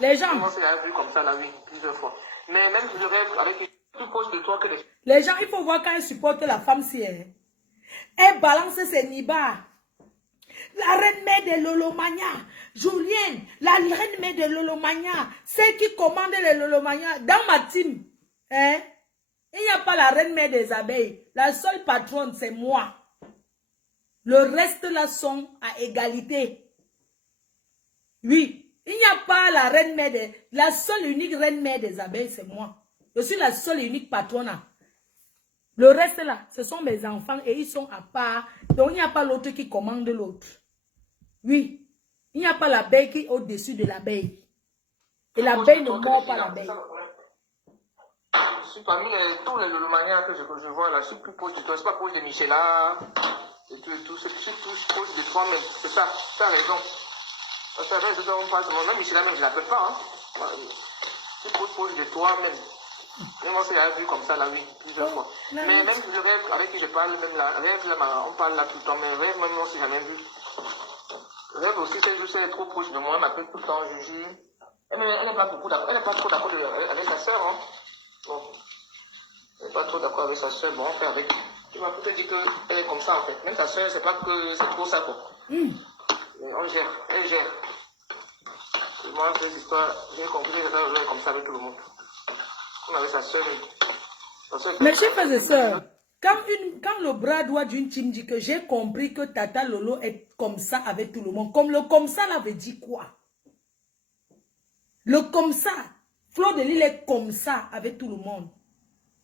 Les gens. On s'est vu comme ça là, oui, plusieurs fois. Mais même je rêve avec plus proche de toi que les... Les gens, il faut voir quand elle supporte la femme si elle balance ses nibas. La reine mère de Lolomagnoc, Julienne, la reine mère de Lolomagnoc, celle qui commande les Lolomagnoc. Dans ma team, hein, il n'y a pas la reine mère des abeilles. La seule patronne, c'est moi. Le reste là sont à égalité. Oui, il n'y a pas la reine mère des... La seule et unique reine mère des abeilles, c'est moi. Je suis la seule et unique patronne. Le reste là, ce sont mes enfants et ils sont à part. Donc il n'y a pas l'autre qui commande l'autre. Oui, il n'y a pas l'abeille qui est au-dessus de l'abeille. Et l'abeille ne mord pas l'abeille. Je suis parmi tous les manières que je vois là, je suis plus proche de toi, je suis pas proche de Michela, et tout, je suis plus proche de toi-même, c'est ça, tu as raison. Parce que avec on passe, même Michela, même je l'appelle pas, hein. Je suis plus proche de toi-même. Même moi, j'avais vu comme ça, là, oui, plusieurs fois. là, Mais même le rêve avec qui je parle, même là, rêve, là, on parle là tout le temps, mais rêve, même moi, si j'en ai vu. Rêve aussi, c'est juste, elle est trop proche de moi, elle m'appelle tout le temps, Juju. Elle n'est pas beaucoup d'accord, elle n'est pas trop d'accord avec sa soeur, hein. Bon. Elle n'est pas trop d'accord avec sa soeur, bon, on fait avec. Tu m'as peut-être dit qu'elle est comme ça, en fait. Même sa soeur, c'est pas que c'est trop ça, quoi. On gère, elle gère. Et moi, cette histoire, j'ai compris qu'elle est comme ça avec tout le monde. On avait sa soeur. Mes chers frères et sœurs, quand le bras droit d'une team dit que j'ai compris que Tata Lolo est comme ça avec tout le monde, comme le comme ça, là veut dire quoi? Le comme ça, Flo de Lille est comme ça avec tout le monde.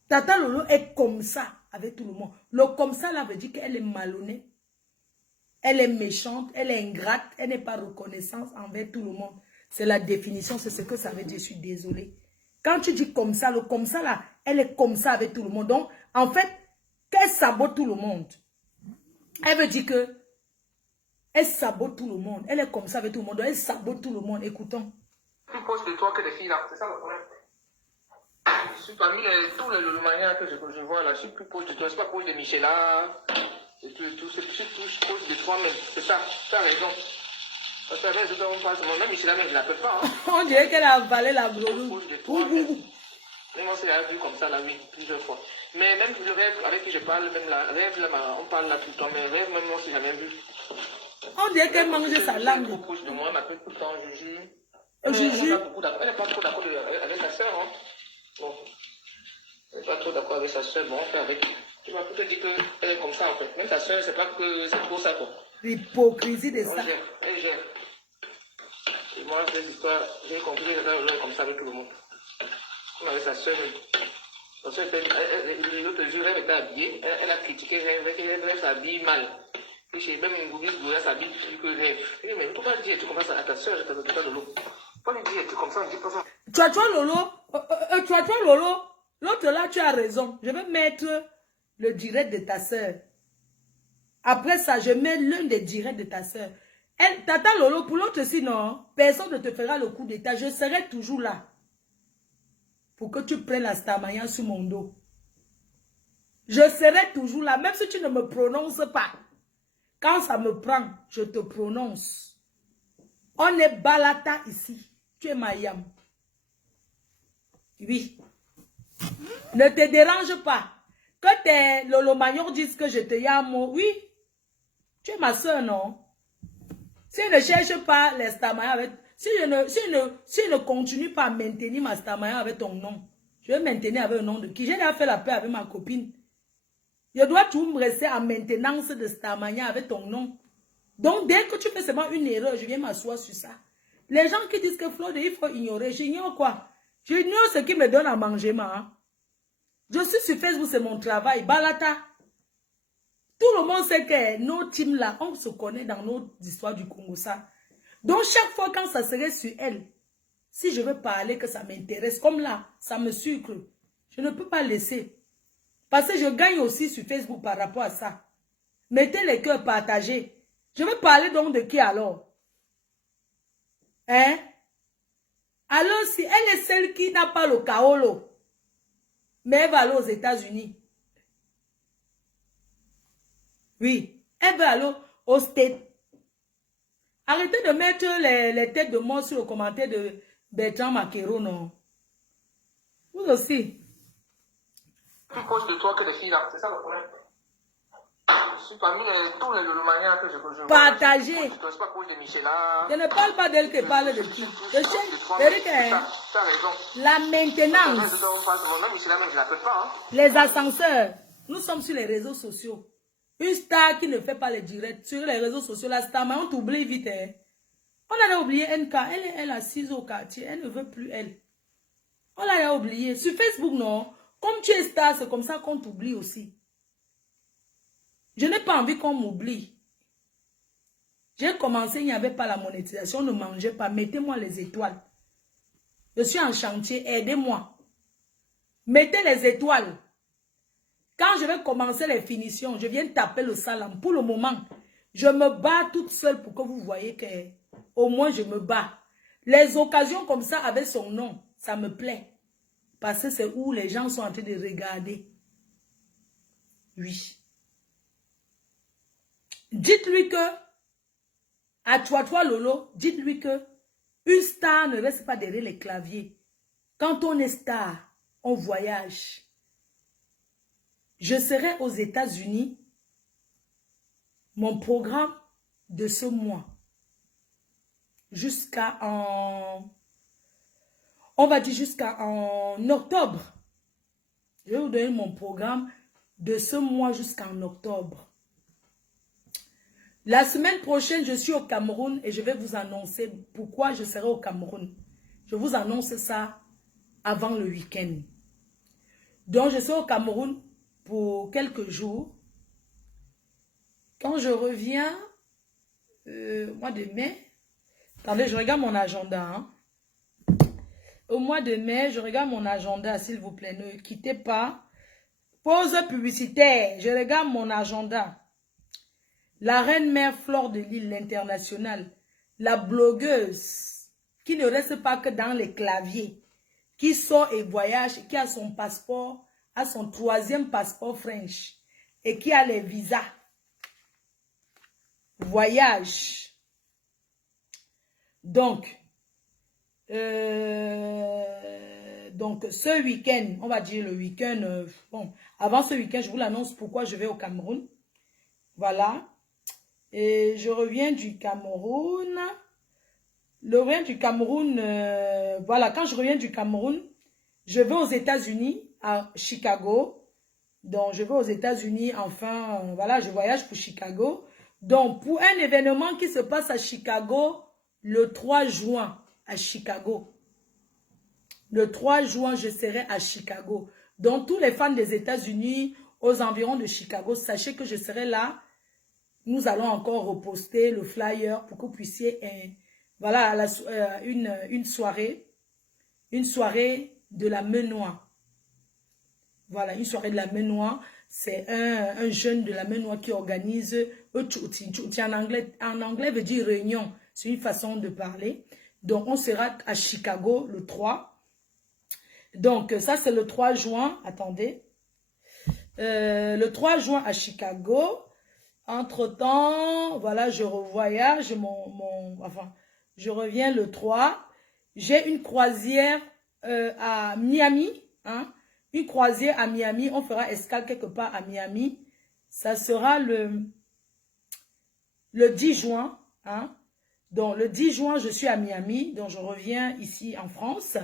Tata Lolo est comme ça avec tout le monde. Le comme ça, là veut dire qu'elle est malhonnête, elle est méchante, elle est ingrate, elle n'est pas reconnaissante envers tout le monde. C'est la définition, c'est ce que ça veut dire, je suis désolée. Quand tu dis comme ça, le comme ça là, elle est comme ça avec tout le monde. Donc, en fait, qu'elle sabote tout le monde. Elle veut dire que elle sabote tout le monde. Elle est comme ça avec tout le monde. Elle sabote tout le monde. Écoutons. Plus proche de toi que les filles là, c'est ça le problème. Je suis parmi tous les manières que je vois là, je suis plus proche de toi. Je suis pas proche de Michela. Et tout, c'est plus proche de toi-même. C'est ça, tu as raison. Parce que les autres, on passe, même Michela, même je l'appelle pas. Hein. On dirait qu'elle a avalé la grenouille. Même on s'est vu comme ça, là, oui, plusieurs fois. Mais même le rêve avec qui je parle, même la rêve, là, on parle là tout le temps, mais rêve, même moi, si jamais vu. On dirait qu'elle mangeait sa langue. Elle est trop proche de moi, elle m'appelle tout le temps, Juju. Juju. Elle n'est pas trop d'accord avec sa soeur, hein. Bon. Elle n'est pas trop d'accord avec sa soeur, bon, on fait avec. Tu m'as peut-être dit qu'elle est comme ça, en fait. Même sa soeur, c'est pas que c'est trop ça, quoi. L'hypocrisie de ça. Elle gère. Et moi, cette histoire, j'ai compris qu'elle est comme ça avec tout le monde. On avait sa soeur. Parce que l'autre jour, elle était habillée. Elle a critiqué, elle s'habille mal. Et j'ai même une goubise elle s'habille plus que rêve. Je dis, mais pourquoi dire tu commences à ta soeur, je t'ai de l'eau. Pourquoi lui dire tu comme ça, on dit pas ça. Tu vois, Lolo, l'autre là, tu as raison. Je vais mettre le direct de ta soeur. Après ça, je mets l'un des directs de ta soeur. Tata Lolo, pour l'autre aussi, non, personne ne te fera le coup d'état. Je serai toujours là. Pour que tu prennes la Starmania sur mon dos. Je serai toujours là. Même si tu ne me prononces pas. Quand ça me prend, je te prononce. On est Balata ici. Tu es Mayam. Oui. Ne te dérange pas. Que tes Lolo Magnon disent que je te yame. Oui. Tu es ma soeur, non? Si je ne cherche pas les Starmania avec... Si je ne continue pas à maintenir ma Starmania avec ton nom, je vais maintenir avec le nom de qui? J'ai déjà fait la paix avec ma copine. Je dois toujours me rester en maintenance de Starmania avec ton nom. Donc, dès que tu fais seulement une erreur, je viens m'asseoir sur ça. Les gens qui disent que Flo, il faut ignorer. J'ignore quoi? J'ignore ce qui me donne à manger, ma. Je suis sur Facebook, c'est mon travail. Balata. Tout le monde sait que nos teams là, on se connaît dans nos histoires du Congo, ça. Donc, chaque fois quand ça serait sur elle, si je veux parler que ça m'intéresse, comme là, ça me sucre, je ne peux pas laisser. Parce que je gagne aussi sur Facebook par rapport à ça. Mettez les cœurs, partagez. Je vais parler donc de qui alors? Hein? Alors, si elle est celle qui n'a pas le kaolo, mais elle va aller aux États-Unis. Oui, elle va aller au State. Arrêtez de mettre les têtes de mort sur le commentaire de Bertrand Maquero, non. Vous aussi. Plus proche de toi que les filles là, c'est ça le problème. Je suis parmi tous les manières que je vois. Partagez. Je ne suis pas proche de Michela. Je ne parle pas d'elle qui parle de qui. Je sais, la maintenance. Les ascenseurs. Nous sommes sur les réseaux sociaux. Une star qui ne fait pas les directs sur les réseaux sociaux, la star, mais on t'oublie vite. Hein. On a oublié NK. Elle est assise au quartier. Elle ne veut plus elle. On l'a oublié. Sur Facebook, non. Comme tu es star, c'est comme ça qu'on t'oublie aussi. Je n'ai pas envie qu'on m'oublie. J'ai commencé, il n'y avait pas la monétisation, on ne mangeait pas. Mettez-moi les étoiles. Je suis en chantier, aidez-moi. Mettez les étoiles. Quand je vais commencer les finitions, je viens taper le salam. Pour le moment, je me bats toute seule pour que vous voyez que au moins je me bats. Les occasions comme ça avec son nom, ça me plaît. Parce que c'est où les gens sont en train de regarder. Oui. Dites-lui que, à toi Lolo, dites-lui que une star ne reste pas derrière les claviers. Quand on est star, on voyage. Je serai aux États-Unis. Mon programme de ce mois, jusqu'à en... On va dire jusqu'à en octobre. Je vais vous donner mon programme de ce mois jusqu'en octobre. La semaine prochaine, je suis au Cameroun et je vais vous annoncer pourquoi je serai au Cameroun. Je vous annonce ça avant le week-end. Donc, je serai au Cameroun pour quelques jours. Quand je reviens, mois de mai, attendez, je regarde mon agenda. Hein. Au mois de mai, je regarde mon agenda, s'il vous plaît, ne quittez pas. Pause publicitaire, je regarde mon agenda. La reine mère Flore de Lille, l'internationale, la blogueuse qui ne reste pas que dans les claviers, qui sort et voyage, qui a son passeport, a son 3e passeport French et qui a les visas. Voyage. Donc ce week-end, on va dire le week-end, bon, avant ce week-end, je vous l'annonce pourquoi je vais au Cameroun. Voilà. Et je reviens du Cameroun. Voilà, quand je reviens du Cameroun, je vais aux États-Unis, à Chicago. Donc, je vais aux États-Unis, enfin, voilà, je voyage pour Chicago. Donc, pour un événement qui se passe à Chicago, le 3 juin, à Chicago. Le 3 juin, je serai à Chicago. Donc, tous les fans des États-Unis, aux environs de Chicago, sachez que je serai là. Nous allons encore reposter le flyer pour que vous puissiez, voilà, une soirée de la Menois. Voilà, une soirée de la Menois. C'est un jeune de la Menois qui organise, en anglais veut dire réunion. C'est une façon de parler. Donc, on sera à Chicago le 3. Donc, ça, c'est le 3 juin. Attendez. Le 3 juin à Chicago. Entre-temps, voilà, je revoyage. Enfin, je reviens le 3. J'ai une croisière à Miami. Hein, une croisière à Miami. On fera escale quelque part à Miami. Ça sera le 10 juin. Hein. Donc, le 10 juin, je suis à Miami. Donc, je reviens ici en France.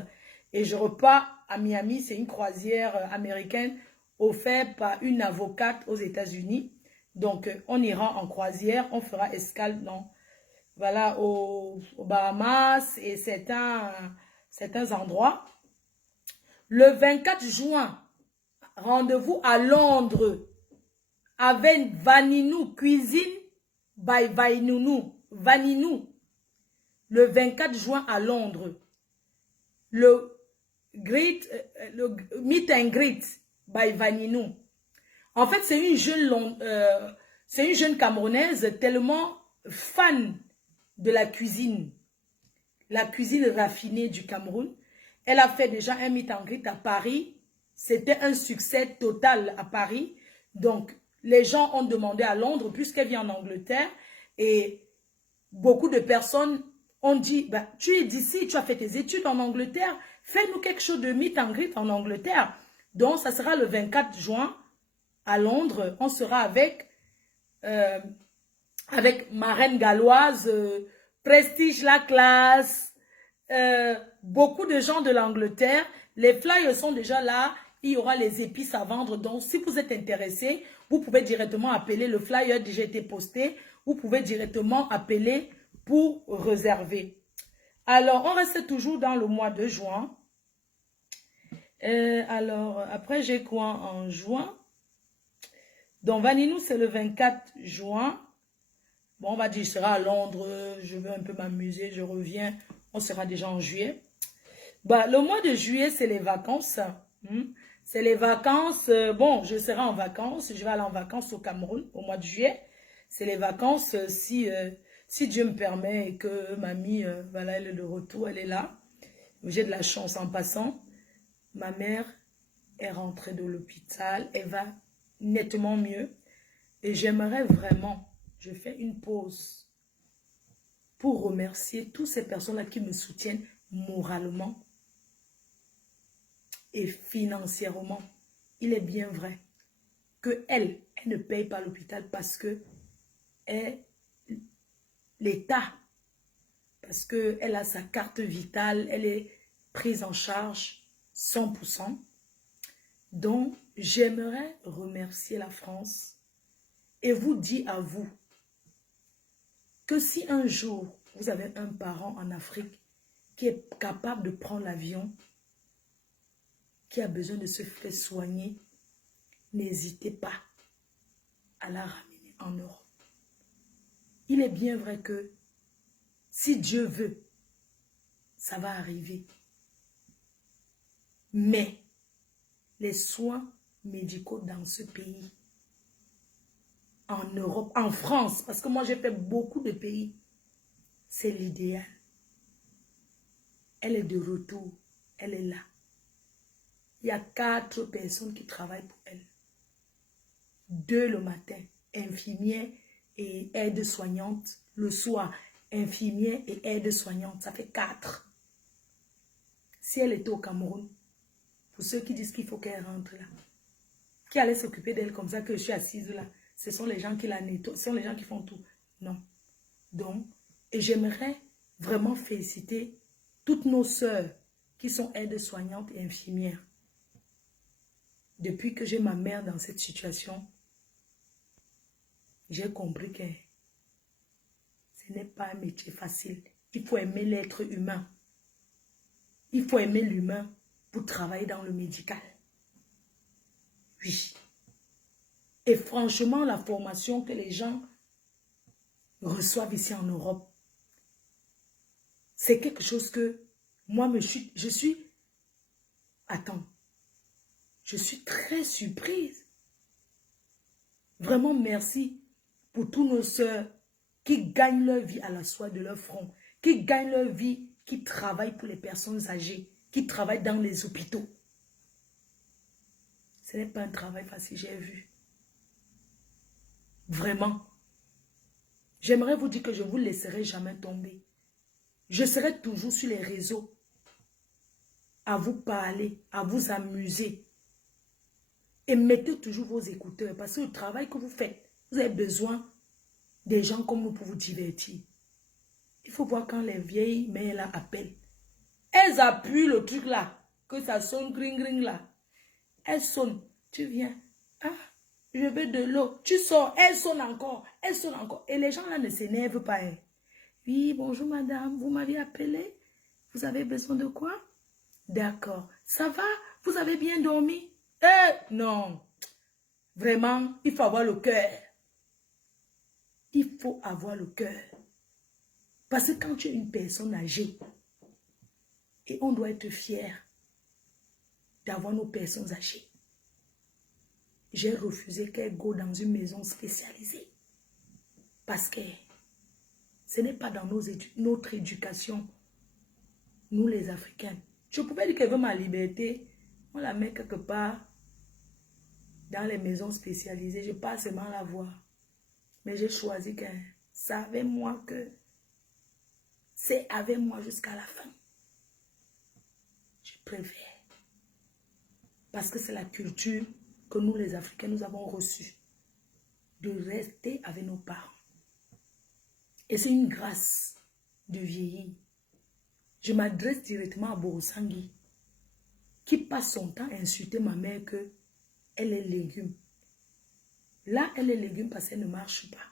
Et je repars à Miami. C'est une croisière américaine offerte par une avocate aux États-Unis. Donc, on ira en croisière. On fera escale voilà, aux Bahamas et certains endroits. Le 24 juin, rendez-vous à Londres avec Vaninou Cuisine by Vaninou. Le 24 juin à Londres. Le meet and greet by Vaninou. En fait, c'est une jeune Camerounaise tellement fan de la cuisine raffinée du Cameroun. Elle a fait déjà un meet and greet à Paris. C'était un succès total à Paris. Donc, les gens ont demandé à Londres, puisqu'elle vient en Angleterre, et beaucoup de personnes ont dit, bah, tu es d'ici, tu as fait tes études en Angleterre, fais-nous quelque chose de meet and greet en Angleterre. Donc, ça sera le 24 juin à Londres. On sera avec ma reine galloise, Prestige la classe, beaucoup de gens de l'Angleterre. Les flyers sont déjà là. Il y aura les épices à vendre. Donc, si vous êtes intéressé, vous pouvez directement appeler. Le flyer a déjà été posté. Vous pouvez directement appeler pour réserver. Alors, on reste toujours dans le mois de juin. Alors, après, j'ai quoi en juin? Donc, Vaninou, c'est le 24 juin. Bon, on va dire, je serai à Londres. Je veux un peu m'amuser. Je reviens. On sera déjà en juillet. Bah, le mois de juillet, c'est les vacances. C'est les vacances. Bon, je serai en vacances. Je vais aller en vacances au Cameroun au mois de juillet. C'est les vacances si Dieu me permet et que mamie, voilà, elle est de retour, elle est là. J'ai de la chance en passant. Ma mère est rentrée de l'hôpital. Elle va nettement mieux. Et j'aimerais vraiment, je fais une pause pour remercier toutes ces personnes-là qui me soutiennent moralement et financièrement. Il est bien vrai que elle ne paye pas l'hôpital parce que l'État, parce qu'elle a sa carte vitale, elle est prise en charge 100%. Donc, j'aimerais remercier la France et vous dire à vous que si un jour vous avez un parent en Afrique qui est capable de prendre l'avion, qui a besoin de se faire soigner, n'hésitez pas à la ramener en Europe. Il est bien vrai que si Dieu veut, ça va arriver. Mais les soins médicaux dans ce pays, en Europe, en France, parce que moi j'ai fait beaucoup de pays, c'est l'idéal. Elle est de retour, elle est là. Il y a 4 personnes qui travaillent pour elle. 2 le matin, infirmière et aide-soignante. Le soir, infirmière et aide-soignante, ça fait 4. Si elle était au Cameroun, pour ceux qui disent qu'il faut qu'elle rentre là, qui allait s'occuper d'elle comme ça que je suis assise là, ce sont les gens qui la nettoient, ce sont les gens qui font tout. Non. Donc, et j'aimerais vraiment féliciter toutes nos sœurs qui sont aides-soignantes et infirmières. Depuis que j'ai ma mère dans cette situation, j'ai compris que ce n'est pas un métier facile. Il faut aimer l'être humain. Il faut aimer l'humain pour travailler dans le médical. Oui. Et franchement, la formation que les gens reçoivent ici en Europe, c'est quelque chose que moi, je suis très surprise. Vraiment, merci pour tous nos sœurs qui gagnent leur vie à la soie de leur front, qui gagnent leur vie, qui travaillent pour les personnes âgées, qui travaillent dans les hôpitaux. Ce n'est pas un travail facile, j'ai vu. Vraiment. J'aimerais vous dire que je ne vous laisserai jamais tomber. Je serai toujours sur les réseaux à vous parler, à vous amuser. Et mettez toujours vos écouteurs parce que le travail que vous faites, vous avez besoin des gens comme nous pour vous divertir. Il faut voir quand les vieilles mères là appellent. Elles appuient le truc là, que ça sonne gring gring là. Elles sonnent. Tu viens. Ah, je veux de l'eau. Tu sors. Elles sonnent encore. Elles sonnent encore. Et les gens là ne s'énervent pas. Hein. Oui, bonjour madame, vous m'avez appelé. Vous avez besoin de quoi? D'accord. Ça va? Vous avez bien dormi? Non. Vraiment, il faut avoir le cœur. Il faut avoir le cœur. Parce que quand tu es une personne âgée, et on doit être fier d'avoir nos personnes âgées. J'ai refusé qu'elles go dans une maison spécialisée. Parce que ce n'est pas dans notre éducation, nous les Africains. Je pouvais dire qu'elle veut ma liberté, on la met quelque part dans les maisons spécialisées. Je passe seulement la voir. Mais j'ai choisi que c'est avec moi que c'est avec moi jusqu'à la fin. Je préfère. Parce que c'est la culture que nous les Africains, nous avons reçue. De rester avec nos parents. Et c'est une grâce de vieillir. Je m'adresse directement à Borosangui, qui passe son temps à insulter ma mère que elle est légume. Là, elle est légume parce qu'elle ne marche pas.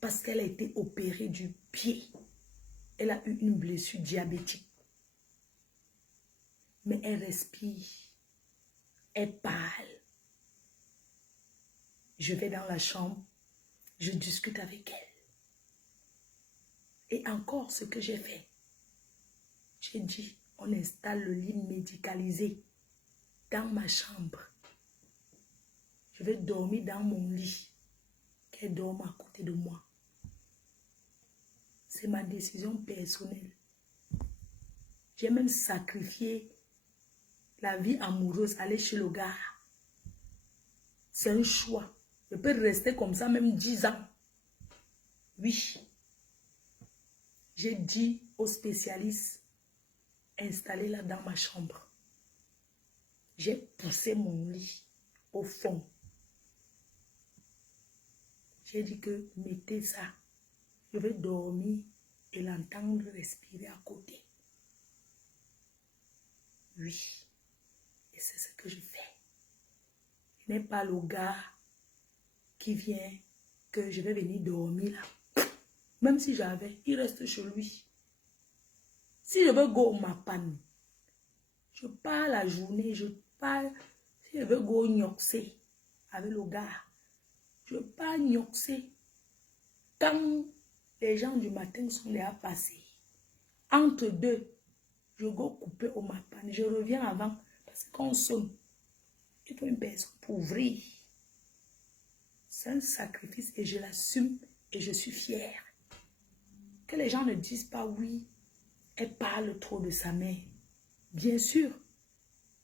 Parce qu'elle a été opérée du pied. Elle a eu une blessure diabétique. Mais elle respire. Elle parle. Je vais dans la chambre. Je discute avec elle. Et encore ce que j'ai fait. J'ai dit, on installe le lit médicalisé dans ma chambre. Je vais dormir dans mon lit. Qu'elle dorme à côté de moi. C'est ma décision personnelle. J'ai même sacrifié la vie amoureuse, aller chez le gars. C'est un choix. Je peux rester comme ça même 10 ans. Oui. J'ai dit aux spécialistes, installez-la dans ma chambre. J'ai poussé mon lit au fond. J'ai dit que mettez ça. Je vais dormir et l'entendre respirer à côté. Oui. Et c'est ce que je fais. Je n'ai pas le gars qui vient, que je vais venir dormir là. Même si j'avais, il reste chez lui. Si je veux go ma panne, je pars la journée, je pars. Si je veux go gnoxer avec le gars, je pars gnoxer. Quand les gens du matin sont déjà passés, entre deux, je go couper au ma panne. Je reviens avant, parce que quand on sonne, il faut une personne pour ouvrir. C'est un sacrifice et je l'assume et je suis fière. Que les gens ne disent pas oui, elle parle trop de sa mère. Bien sûr,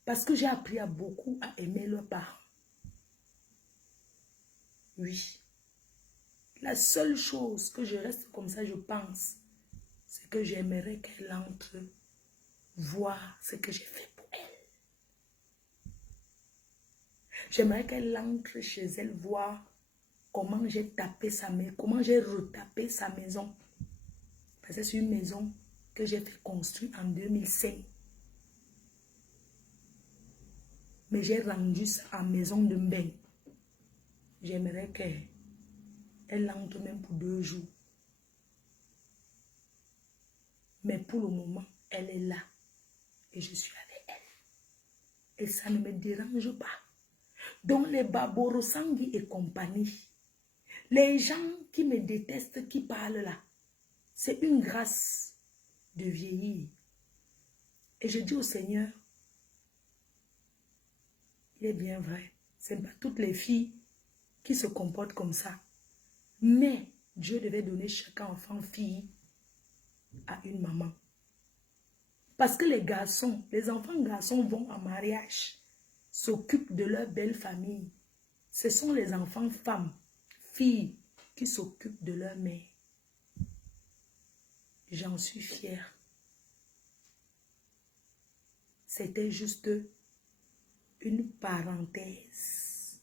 parce que j'ai appris à beaucoup à aimer leurs parents. Oui. La seule chose que je reste comme ça, je pense, c'est que j'aimerais qu'elle entre voir ce que j'ai fait pour elle. J'aimerais qu'elle entre chez elle voir comment j'ai tapé sa maison, comment j'ai retapé sa maison. Parce que c'est une maison que j'ai fait construire en 2005. Mais j'ai rendu ça en maison de bain. J'aimerais qu'elle entre même pour 2 jours. Mais pour le moment, elle est là. Et je suis avec elle. Et ça ne me dérange pas. Donc les Baborosangui et compagnie, les gens qui me détestent, qui parlent là, c'est une grâce de vieillir. Et je dis au Seigneur, il est bien vrai, ce n'est pas toutes les filles qui se comportent comme ça. Mais Dieu devait donner chaque enfant fille à une maman. Parce que les garçons, les enfants garçons vont en mariage, s'occupent de leur belle famille. Ce sont les enfants femmes, filles, qui s'occupent de leur mère. J'en suis fière. C'était juste une parenthèse.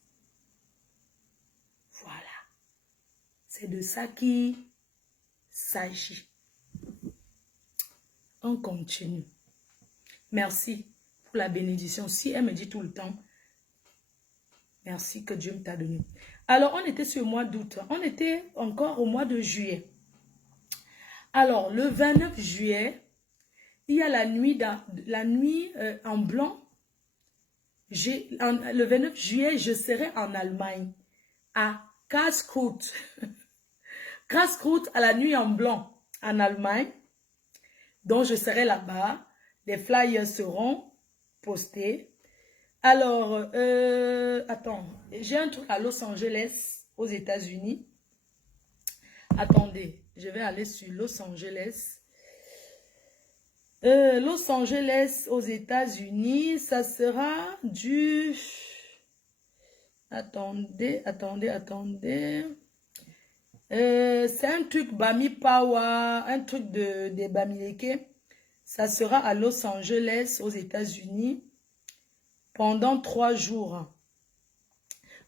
Voilà. C'est de ça qu'il s'agit. On continue. Merci pour la bénédiction. Si elle me dit tout le temps, merci que Dieu me t'a donné. Alors, on était sur le mois d'août. On était encore au mois de juillet. Alors, le 29 juillet, il y a la nuit en blanc. Le 29 juillet, je serai en Allemagne, à Karlsruhe. Karlsruhe à la nuit en blanc, en Allemagne. Donc, je serai là-bas. Les flyers seront postés. Alors, attends, j'ai un truc à Los Angeles, aux États-Unis. Attendez, je vais aller sur Los Angeles. Los Angeles aux États-Unis, ça sera du... Attendez. C'est un truc Bami Power, un truc de Bamileke. Ça sera à Los Angeles aux États-Unis pendant 3 jours.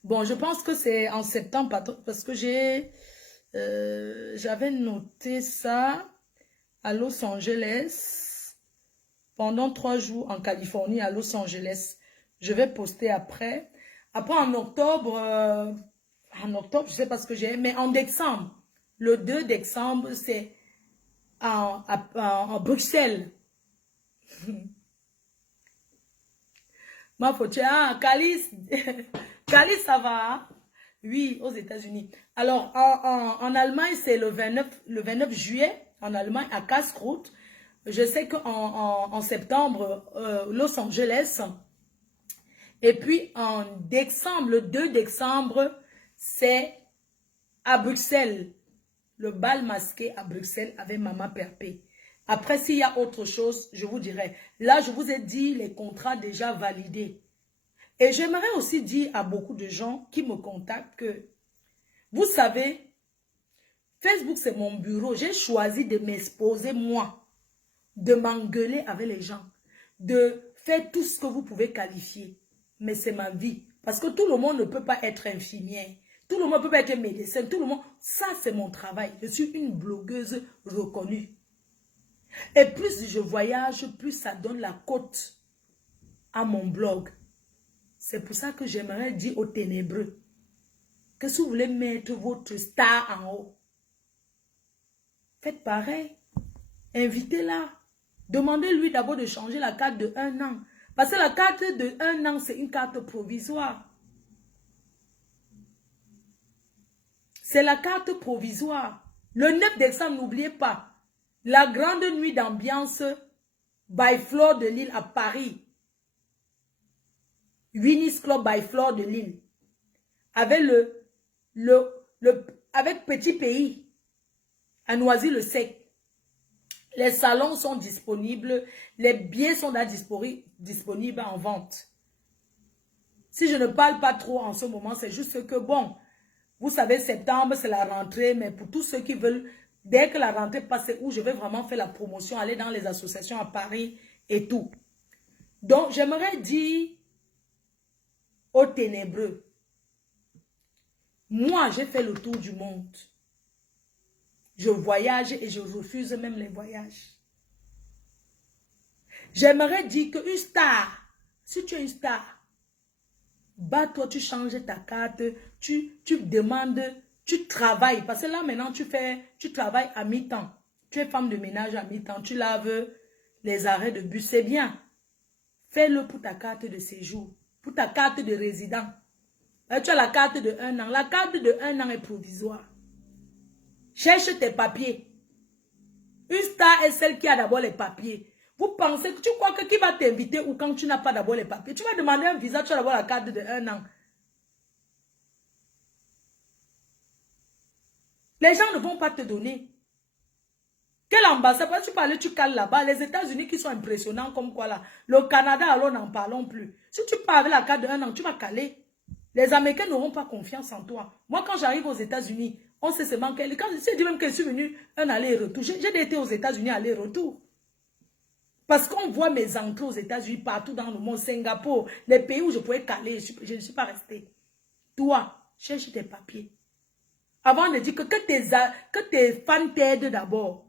Bon, je pense que c'est en septembre parce que j'avais noté ça à Los Angeles pendant 3 jours en Californie, à Los Angeles. Je vais poster après. Après, en octobre, je sais pas ce que j'ai, mais en décembre, le 2 décembre, c'est en Bruxelles. Ma faute, Calice, Calice, ça va, hein? Oui, aux États-Unis. Alors, en Allemagne, c'est le 29 juillet, en Allemagne, à Karlsruhe. Je sais qu'en septembre, Los Angeles. Et puis, en décembre, le 2 décembre, c'est à Bruxelles. Le bal masqué à Bruxelles avec Maman Perpé. Après, s'il y a autre chose, je vous dirai. Là, je vous ai dit les contrats déjà validés. Et j'aimerais aussi dire à beaucoup de gens qui me contactent que, vous savez, Facebook, c'est mon bureau. J'ai choisi de m'exposer, moi, de m'engueuler avec les gens, de faire tout ce que vous pouvez qualifier. Mais c'est ma vie. Parce que tout le monde ne peut pas être infirmière. Tout le monde ne peut pas être médecin. Tout le monde, ça, c'est mon travail. Je suis une blogueuse reconnue. Et plus je voyage, plus ça donne la cote à mon blog. C'est pour ça que j'aimerais dire aux ténébreux que si vous voulez mettre votre star en haut, faites pareil. Invitez-la. Demandez-lui d'abord de changer la carte de 1 an. Parce que la carte de 1 an, c'est une carte provisoire. C'est la carte provisoire. Le 9 décembre, n'oubliez pas, la grande nuit d'ambiance by Flore de Lille à Paris. Winnie's Club by Flore de Lille. Avec avec Petit Pays à Noisy-le-Sec. Les salons sont disponibles. Les billets sont là disponibles en vente. Si je ne parle pas trop en ce moment, c'est juste que bon, vous savez, septembre, c'est la rentrée, mais pour tous ceux qui veulent, dès que la rentrée passe, où je vais vraiment faire la promotion, aller dans les associations à Paris et tout. Donc, j'aimerais dire aux ténébreux, moi, j'ai fait le tour du monde. Je voyage et je refuse même les voyages. J'aimerais dire qu'une star, si tu es une star, toi, tu changes ta carte, tu demandes, tu travailles. Parce que là, maintenant, tu travailles à mi-temps. Tu es femme de ménage à mi-temps. Tu laves les arrêts de bus. C'est bien. Fais-le pour ta carte de séjour, pour ta carte de résident. Tu as la carte de 1 an. La carte de 1 an est provisoire. Cherche tes papiers. Une star est celle qui a d'abord les papiers. Vous pensez que tu crois que qui va t'inviter ou quand tu n'as pas d'abord les papiers? Tu vas demander un visa, tu as d'abord la carte de 1 an. Les gens ne vont pas te donner. Quelle ambassade? Parce que tu parles, tu cales là-bas. Les États-Unis qui sont impressionnants comme quoi là. Le Canada, alors n'en parlons plus. Si tu parles avec la carte de 1 an, tu vas caler. Les Américains n'auront pas confiance en toi. Moi, quand j'arrive aux États-Unis, on sait seulement que... Quand je dis même que je suis venu un aller-retour, j'ai été aux États-Unis aller-retour. Parce qu'on voit mes entrées aux États-Unis partout dans le monde, Singapour, les pays où je pouvais caler, je ne suis pas restée. Toi, cherche tes papiers. Avant de dire que tes fans t'aident d'abord.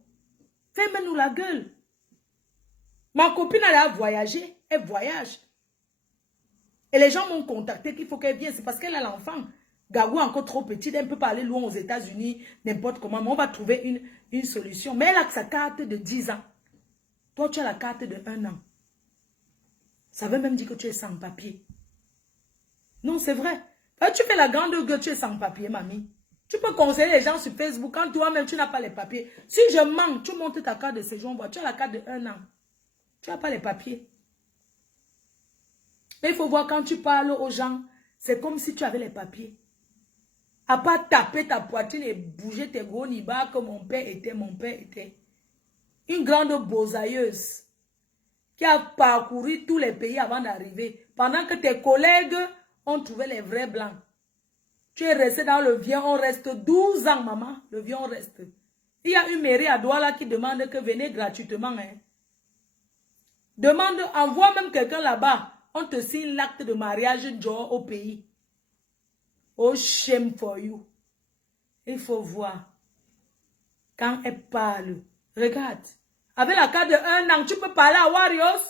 Fais-moi-nous la gueule. Ma copine, elle a voyagé, elle voyage. Et les gens m'ont contacté qu'il faut qu'elle vienne. C'est parce qu'elle a l'enfant. Gagou est encore trop petite. Elle ne peut pas aller loin aux États-Unis, n'importe comment. Mais on va trouver une solution. Mais elle a sa carte de 10 ans. Toi, tu as la carte de 1 an. Ça veut même dire que tu es sans papier. Non, c'est vrai. Quand tu fais la grande gueule, tu es sans papier, mamie. Tu peux conseiller les gens sur Facebook. Quand toi-même, tu n'as pas les papiers. Si je mens, tu montes ta carte de séjour. Tu as la carte de 1 an. Tu n'as pas les papiers. Mais il faut voir quand tu parles aux gens, c'est comme si tu avais les papiers. À part taper ta poitrine et bouger tes gros nibas que mon père était. Une grande bosailleuse qui a parcouru tous les pays avant d'arriver. Pendant que tes collègues ont trouvé les vrais blancs. Tu es resté dans le vieux, on reste 12 ans, maman. Le vieux, on reste. Il y a une mairie à Douala qui demande que venez gratuitement. Hein. Demande, envoie même quelqu'un là-bas. On te signe l'acte de mariage au pays. Oh, shame for you. Il faut voir. Quand elle parle, regarde. Avec la carte de 1 an, tu peux parler à Warriors.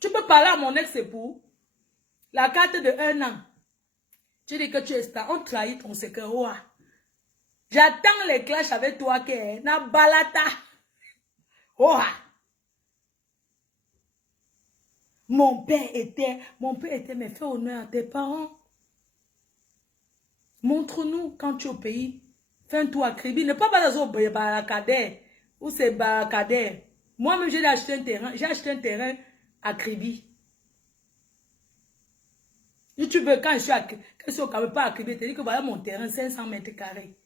Tu peux parler à mon ex-époux. La carte de 1 an. Tu dis que tu es star. On trahit ton secret. Oh. J'attends les clashs avec toi. Na balata. Oh. Mon père était, mais fais honneur à tes parents. Montre-nous quand tu es au pays. Fais un tour à Kribi. Ne pas dans un barakader. Ou c'est barakader. Moi-même, j'ai acheté un terrain. J'ai acheté un terrain à Kribi. YouTube, quand je suis au Cameroun, pas à Québec, tu dis que voilà mon terrain, 500 mètres carrés.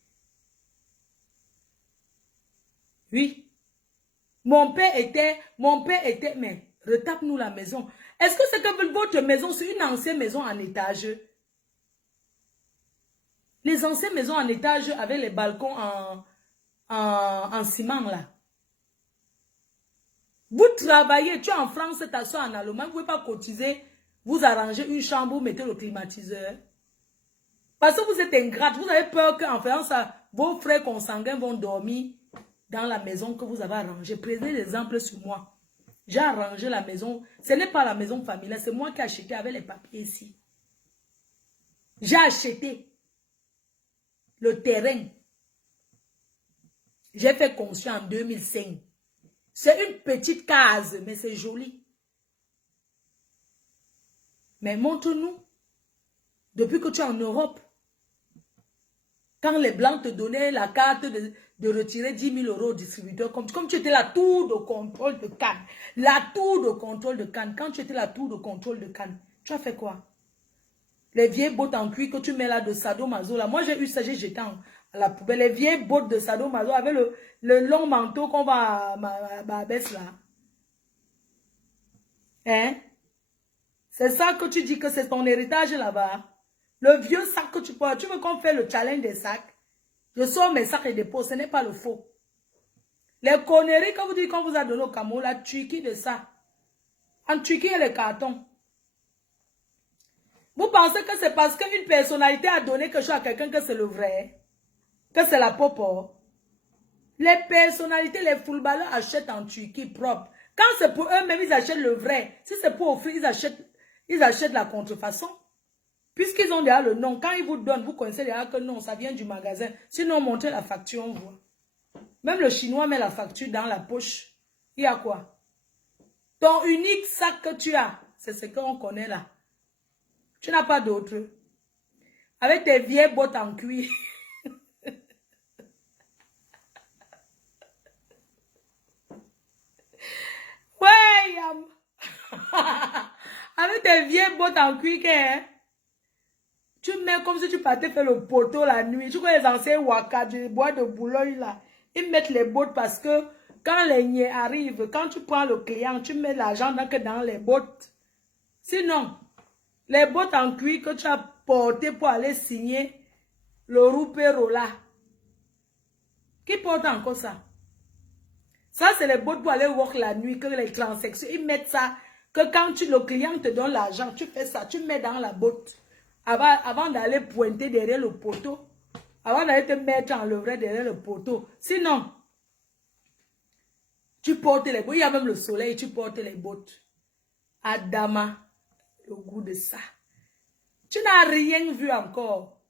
Oui. Mon père était, mais retape-nous la maison. Est-ce que c'est que votre maison, c'est une ancienne maison en étage? Les anciennes maisons en étage avec les balcons en ciment là. Vous travaillez, tu es en France, ta soeur en Allemagne, vous ne pouvez pas cotiser, vous arrangez une chambre, vous mettez le climatiseur. Parce que vous êtes ingrate, vous avez peur qu'en faisant ça, vos frères consanguins vont dormir dans la maison que vous avez arrangée. Prenez l'exemple sur moi. J'ai arrangé la maison. Ce n'est pas la maison familiale, c'est moi qui ai acheté avec les papiers ici. J'ai acheté le terrain. J'ai fait construire en 2005. C'est une petite case, mais c'est joli. Mais montre-nous, depuis que tu es en Europe, quand les Blancs te donnaient la carte de retirer 10 000 € au distributeur, comme tu étais la tour de contrôle de Cannes. La tour de contrôle de Cannes. Quand tu étais la tour de contrôle de Cannes, tu as fait quoi? Les vieilles bottes en cuir que tu mets là de sadomaso, là. Moi, j'ai eu ça, j'ai jeté à la poubelle. Les vieilles bottes de sadomaso avec le long manteau qu'on va à Barbès là. Hein? C'est ça que tu dis que c'est ton héritage là-bas. Le vieux sac que tu portes. Tu veux qu'on fait le challenge des sacs? Je sors mes sacs et dépose. Ce n'est pas le faux. Les conneries que vous dites qu'on vous a donné au Cameroun, la Turquie de ça. En Turquie, il y a les cartons. Vous pensez que c'est parce qu'une personnalité a donné quelque chose à quelqu'un que c'est le vrai? Que c'est la popo? Les personnalités, les footballeurs achètent en Turquie propre. Quand c'est pour eux-mêmes, ils achètent le vrai. Si c'est pour offrir, ils achètent la contrefaçon. Puisqu'ils ont déjà le nom, quand ils vous donnent, vous connaissez déjà que non, ça vient du magasin. Sinon, montrez la facture, on voit. Même le Chinois met la facture dans la poche. Il y a quoi? Ton unique sac que tu as, c'est ce qu'on connaît là. Tu n'as pas d'autre. Avec tes vieilles bottes en cuir. Ouais, avec tes vieilles bottes en cuir, hein? Tu mets comme si tu partais faire le poteau la nuit. Tu vois les anciens waka du bois de Boulogne là. Ils mettent les bottes parce que quand les niais arrivent, quand tu prends le client, tu mets l'argent dans les bottes. Sinon, les bottes en cuir que tu as portées pour aller signer le roupero là. Qui porte encore ça? Ça, c'est les bottes pour aller work la nuit, que les transactions, ils mettent ça, que quand le client te donne l'argent, tu fais ça, tu mets dans la botte. Avant d'aller pointer derrière le poteau, avant d'aller te mettre en levrette derrière le poteau. Sinon, tu portes les bottes. Il y a même le soleil, tu portes les bottes. Adama, le goût de ça. Tu n'as rien vu encore.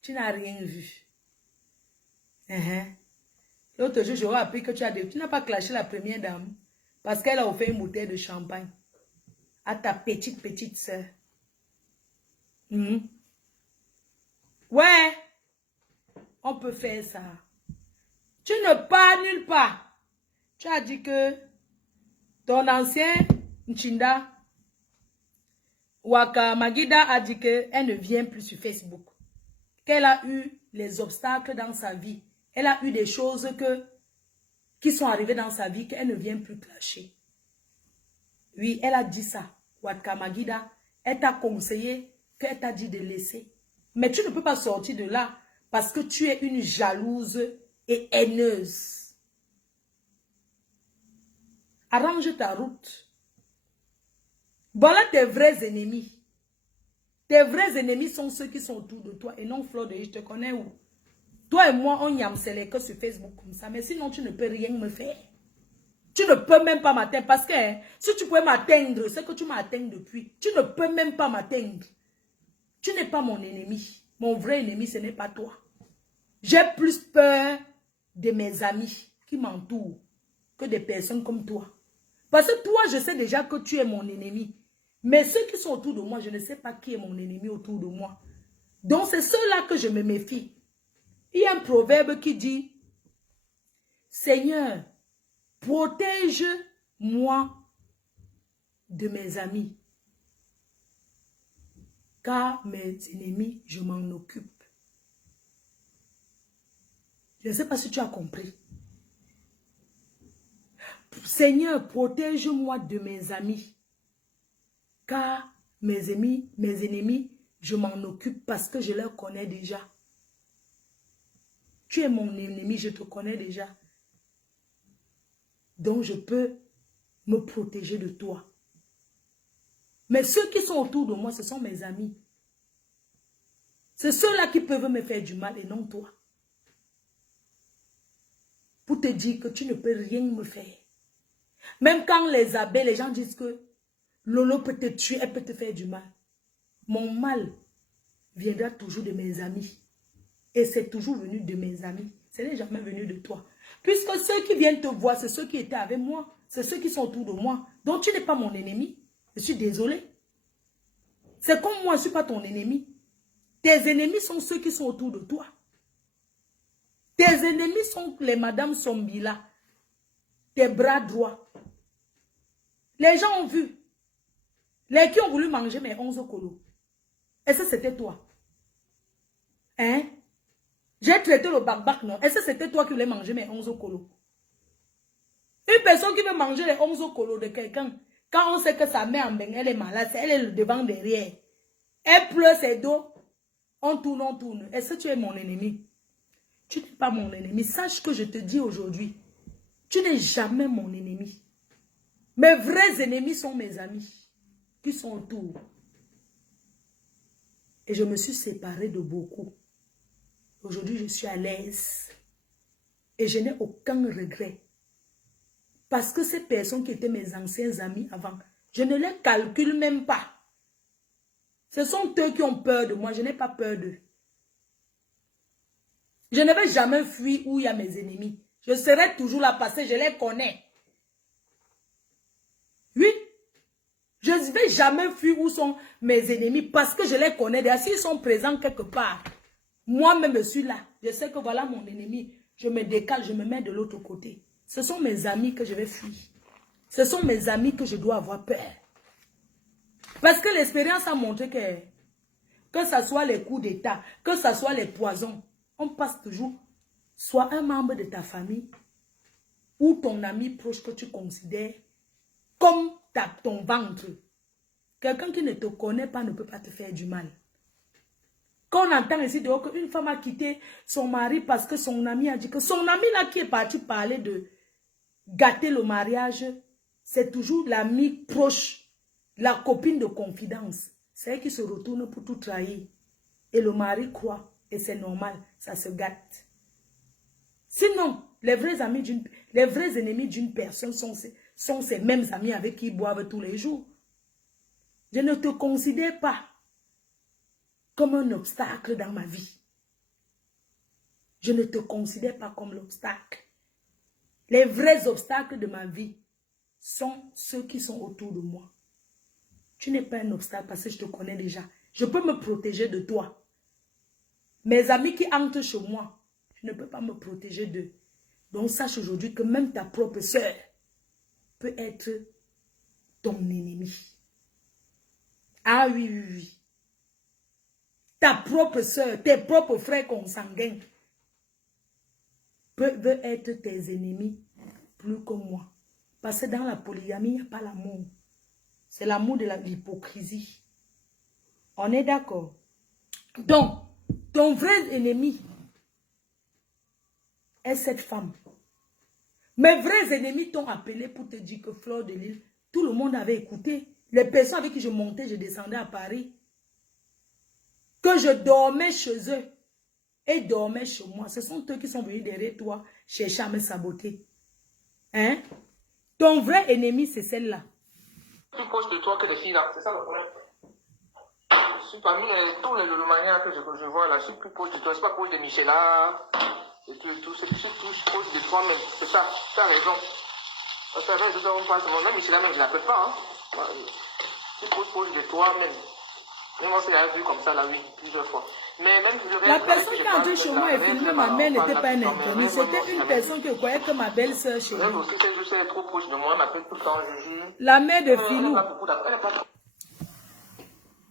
Tu n'as rien vu. L'autre jour, j'aurais appris que tu n'as pas clashé la première dame parce qu'elle a offert une bouteille de champagne à ta petite soeur. Ouais, on peut faire ça. Tu ne pars nulle part. Tu as dit que ton ancien Nchinda, Waka Magida, a dit qu'elle ne vient plus sur Facebook. Qu'elle a eu les obstacles dans sa vie. Elle a eu des choses qui sont arrivées dans sa vie qu'elle ne vient plus clasher. Oui, elle a dit ça. Waka Magida, elle t'a conseillé, qu'elle t'a dit de laisser. Mais tu ne peux pas sortir de là parce que tu es une jalouse et haineuse. Arrange ta route. Voilà tes vrais ennemis. Tes vrais ennemis sont ceux qui sont autour de toi et non Fleur de Lys. Je te connais où? Toi et moi, on yamsele que sur Facebook comme ça. Mais sinon, tu ne peux rien me faire. Tu ne peux même pas m'atteindre. Parce que si tu pouvais m'atteindre, c'est que tu m'as atteint depuis. Tu ne peux même pas m'atteindre. Tu n'es pas mon ennemi. Mon vrai ennemi, ce n'est pas toi. J'ai plus peur de mes amis qui m'entourent que des personnes comme toi. Parce que toi, je sais déjà que tu es mon ennemi. Mais ceux qui sont autour de moi, je ne sais pas qui est mon ennemi autour de moi. Donc, c'est ceux-là que je me méfie. Il y a un proverbe qui dit, Seigneur, protège-moi de mes amis. Car mes ennemis, je m'en occupe. Je ne sais pas si tu as compris. Seigneur, protège-moi de mes amis. Car mes ennemis, je m'en occupe parce que je les connais déjà. Tu es mon ennemi, je te connais déjà. Donc je peux me protéger de toi. Mais ceux qui sont autour de moi, ce sont mes amis. C'est ceux-là qui peuvent me faire du mal et non toi. Pour te dire que tu ne peux rien me faire. Même quand les abeilles, les gens disent que Lolo peut te tuer, elle peut te faire du mal. Mon mal viendra toujours de mes amis. Et c'est toujours venu de mes amis. Ce n'est jamais venu de toi. Puisque ceux qui viennent te voir, c'est ceux qui étaient avec moi. C'est ceux qui sont autour de moi. Donc tu n'es pas mon ennemi. Je suis désolée. C'est comme moi, je ne suis pas ton ennemi. Tes ennemis sont ceux qui sont autour de toi. Tes ennemis sont les Madame Sombila. Tes bras droits. Les gens ont vu. Les qui ont voulu manger mes 11 colos. Et ça, c'était toi. Hein? J'ai traité le bac-bac, non? Et ça, c'était toi qui voulais manger mes 11 colos. Une personne qui veut manger les 11 colos de quelqu'un, quand on sait que sa mère en bain, elle est malade, elle est le devant derrière. Elle pleure ses dos. On tourne, on tourne. Est-ce que tu es mon ennemi? Tu n'es pas mon ennemi. Sache que je te dis aujourd'hui, tu n'es jamais mon ennemi. Mes vrais ennemis sont mes amis qui sont autour. Et je me suis séparée de beaucoup. Aujourd'hui, je suis à l'aise. Et je n'ai aucun regret. Parce que ces personnes qui étaient mes anciens amis avant, je ne les calcule même pas. Ce sont eux qui ont peur de moi. Je n'ai pas peur d'eux. Je ne vais jamais fuir où il y a mes ennemis. Je serai toujours là parce que je les connais. Oui. Je ne vais jamais fuir où sont mes ennemis parce que je les connais. S'ils sont présents quelque part, moi-même je suis là. Je sais que voilà mon ennemi. Je me décale, je me mets de l'autre côté. Ce sont mes amis que je vais fuir. Ce sont mes amis que je dois avoir peur. Parce que l'expérience a montré que ce soit les coups d'État, que ce soit les poisons, on passe toujours soit un membre de ta famille ou ton ami proche que tu considères comme ton ventre. Quelqu'un qui ne te connaît pas ne peut pas te faire du mal. Quand on entend ici dehors qu'une femme a quitté son mari parce que son ami a dit que son ami là qui est parti parler de gâter le mariage, c'est toujours l'ami proche, la copine de confidence. C'est elle qui se retourne pour tout trahir. Et le mari croit. Et c'est normal, ça se gâte. Sinon, les vrais ennemis d'une personne sont ces mêmes amis avec qui ils boivent tous les jours. Je ne te considère pas comme un obstacle dans ma vie. Je ne te considère pas comme l'obstacle. Les vrais obstacles de ma vie sont ceux qui sont autour de moi. Tu n'es pas un obstacle parce que je te connais déjà. Je peux me protéger de toi. Mes amis qui entrent chez moi, je ne peux pas me protéger d'eux. Donc sache aujourd'hui que même ta propre soeur peut être ton ennemi. Ah oui, oui, oui. Ta propre soeur, tes propres frères consanguins peuvent être tes ennemis plus que moi. Parce que dans la polygamie, il n'y a pas l'amour. C'est l'amour de l'hypocrisie. On est d'accord? Donc, ton vrai ennemi est cette femme. Mes vrais ennemis t'ont appelé pour te dire que Fleur de Lys, tout le monde avait écouté. Les personnes avec qui je montais, je descendais à Paris. Que je dormais chez eux et dormais chez moi. Ce sont eux qui sont venus derrière toi chercher à me saboter. Hein? Ton vrai ennemi, c'est celle-là. Plus proche de toi que les filles là, c'est ça le problème. Je suis parmi tous les manières que je vois là, je suis plus proche de toi, je suis pas proche de Michela et tout, c'est plus proche de toi-même, c'est ça, tu as raison. Parce que avec on passe, même Michela même je l'appelle pas, hein. Je suis proche de toi-même. Même moi je l'avais vu comme ça là, oui, plusieurs fois. Mais même la personne qui est entrée chez moi et filmé ma mère n'était pas un inconnu, c'était une personne qui croyait que ma belle-sœur chez même moi. aussi, je sais trop proche de moi, elle m'appelle tout le temps, la mère de Philou.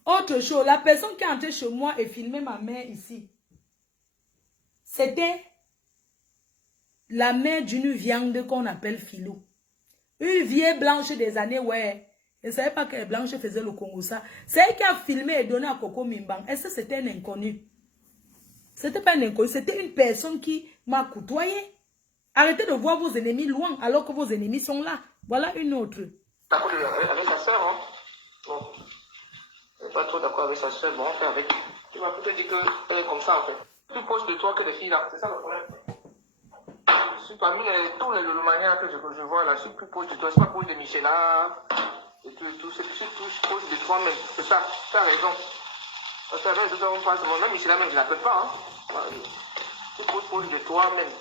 Autre chose, la personne qui est entrée chez moi et filmé ma mère ici, c'était la mère d'une viande qu'on appelle filou. Une vieille blanche des années, ouais. Je ne savais pas que blanche faisait le Congo ça. C'est elle qui a filmé et donné à Coco Mimbang. Est-ce que c'était un inconnu? C'était pas un inconnu, c'était une personne qui m'a côtoyé. Arrêtez de voir vos ennemis loin alors que vos ennemis sont là. Voilà une autre. D'accord avec sa soeur, hein? Bon. Je suis pas trop d'accord avec sa soeur. Bon, on fait avec. Tu m'as plutôt dit qu'elle est comme ça, en fait. Plus proche de toi que les filles, là. C'est ça le problème. Je suis parmi tous les manières que je vois, là. Je suis plus proche de toi. Je suis pas proche de Michela. Et tout. C'est plus proche de toi-même. C'est ça. Tu as raison. Parce que avec les autres, on passe. Même Michela, même, je l'appelle pas, hein. Je suis proche de toi-même.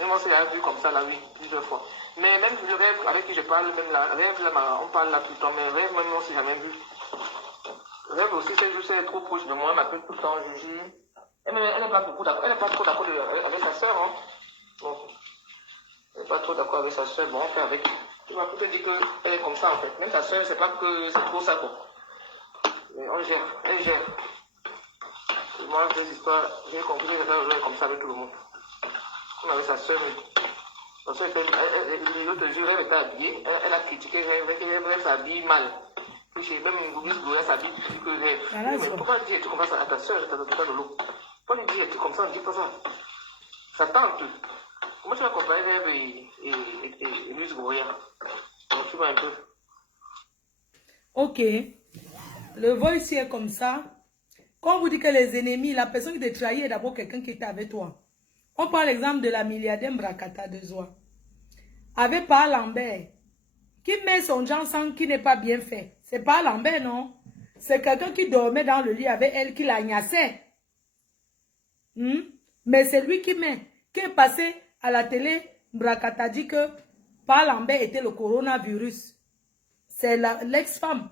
Et moi, c'est vu comme ça, là, oui, plusieurs fois. Mais même le rêve avec qui je parle, même là, rêve, là, on parle là tout le temps, mais rêve, même, on s'est jamais vu. Rêve aussi, c'est juste trop proche de moi, elle m'appelle tout le temps, Juju. Elle n'est pas beaucoup d'accord, elle n'est pas trop d'accord avec sa soeur, hein. Bon. Elle n'est pas trop d'accord avec sa soeur, bon, on fait avec. Tu m'as plutôt dit qu'elle est comme ça, en fait. Même sa soeur, c'est pas que c'est trop ça, quoi. Mais on gère, elle gère. Et moi, ces histoires, j'ai compris que je comme ça avec tout le monde. On avait sa soeur, mais. Parce que l'autre jour, elle était habillée, elle a critiqué, elle s'habille mal. Puis même une goubise, elle s'habille plus que rêve. Mais pourquoi dire tout comme ça à ta soeur, t'as de l'eau? Pourquoi lui dire tout comme ça, on dit pas ça? Ça tente. Comment tu vas comparer rêve et Louise Goya? Donc tu vois un peu. Ok. Le voice est comme ça. Quand on vous dit que les ennemis, la personne qui te trahit est d'abord quelqu'un qui était avec toi. On prend l'exemple de la milliardaire Mbrakata de Zoa. Avec pas Lambert, qui met son genre sang qui n'est pas bien fait. C'est pas Lambert, non. C'est quelqu'un qui dormait dans le lit avec elle, qui l'agnaçait. Mais c'est lui qui est passé à la télé. Mbrakata dit que pas Lambert était le coronavirus. C'est l'ex-femme.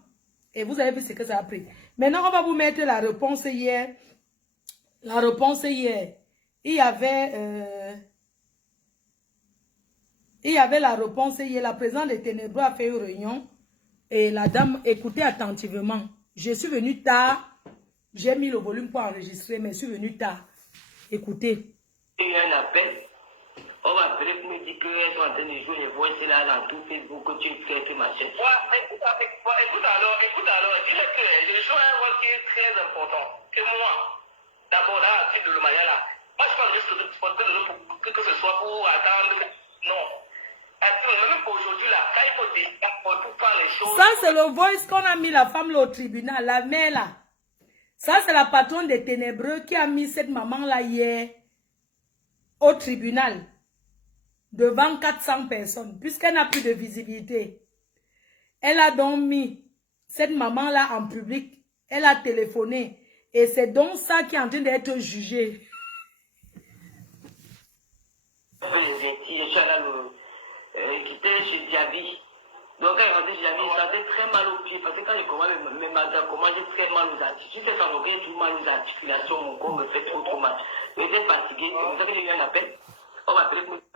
Et vous avez vu ce que ça a pris. Maintenant, on va vous mettre la réponse hier. La réponse hier. Il y avait la réponse hier. La présidente des Ténébreux a fait une réunion. Et la dame, écoutez attentivement. Je suis venue tard. J'ai mis le volume pour enregistrer, mais je suis venue tard. Écoutez. Il y a un appel. On va appeler pour me dire qu'elles sont en train de jouer les voix là dans tout Facebook, que tu fais ma chaîne. Ouais, écoute alors, dis-le que je joue un rôle qui est très important. Que moi, d'abord là, tu de le manière là. Moi, je pense juste que ce soit pour attendre. Non. Même pour aujourd'hui là, quand il faut décider pour faire les choses. Ça, c'est le voice qu'on a mis la femme là au tribunal, la mère là. Ça, c'est la patronne des Ténébreux qui a mis cette maman là hier au tribunal. Devant 400 personnes, puisqu'elle n'a plus de visibilité. Elle a donc mis cette maman-là en public. Elle a téléphoné. Et c'est donc ça qui est en train d'être jugé. Je suis allé quitter chez Diaby. Donc quand il est rentré chez Diaby, il sentait très mal aux pieds. Parce que quand je commence mes magasins, j'ai très mal aux articulations. Je sens que j'ai tout mal aux articulations. Mon corps me fait trop mal. J'étais fatigué. C'est pour ça que j'ai eu un appel. On m'a appelé pour me faire.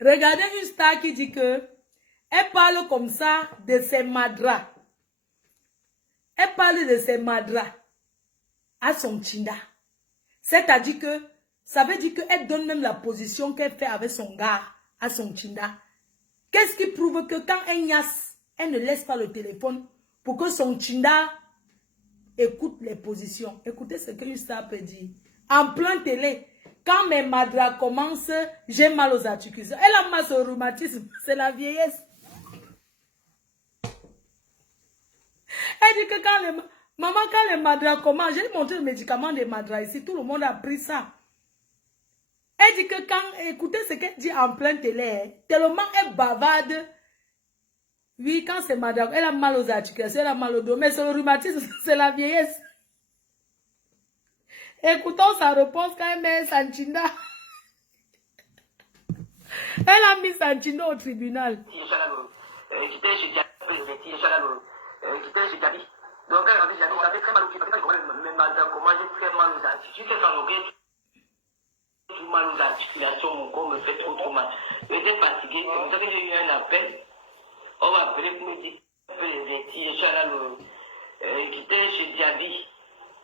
Regardez une star qui dit que elle parle comme ça de ses madras. Elle parle de ses madras à son chinda. C'est-à-dire que ça veut dire qu'elle donne même la position qu'elle fait avec son gars à son chinda. Qu'est-ce qui prouve que quand elle niasse, elle ne laisse pas le téléphone pour que son chinda écoute les positions. Écoutez ce que une star peut dire. En plein télé. Quand mes madras commencent, j'ai mal aux articulations. Elle a mal au rhumatisme, c'est la vieillesse. Elle dit que quand les madras commencent, j'ai montré le médicament des madras ici, tout le monde a pris ça. Elle dit que écoutez ce qu'elle dit en plein télé, tellement elle bavarde. Oui, quand c'est madras, elle a mal aux articulations, elle a mal au dos, mais c'est le rhumatisme, c'est la vieillesse. Écoutons sa réponse quand elle met Sanchinda. Elle a mis Sanchinda au tribunal. Donc quand il est rentré chez Diaby, ça fait très mal aux pieds. Parce que quand je commence j'ai très mal aux articulations. Je sens que j'ai tout mal aux articulations. Mon corps me fait trop mal. J'étais fatigué. C'est pour ça que j'ai eu un appel. On m'a appelé pour me dire que je suis allé J'étais chez Diaby.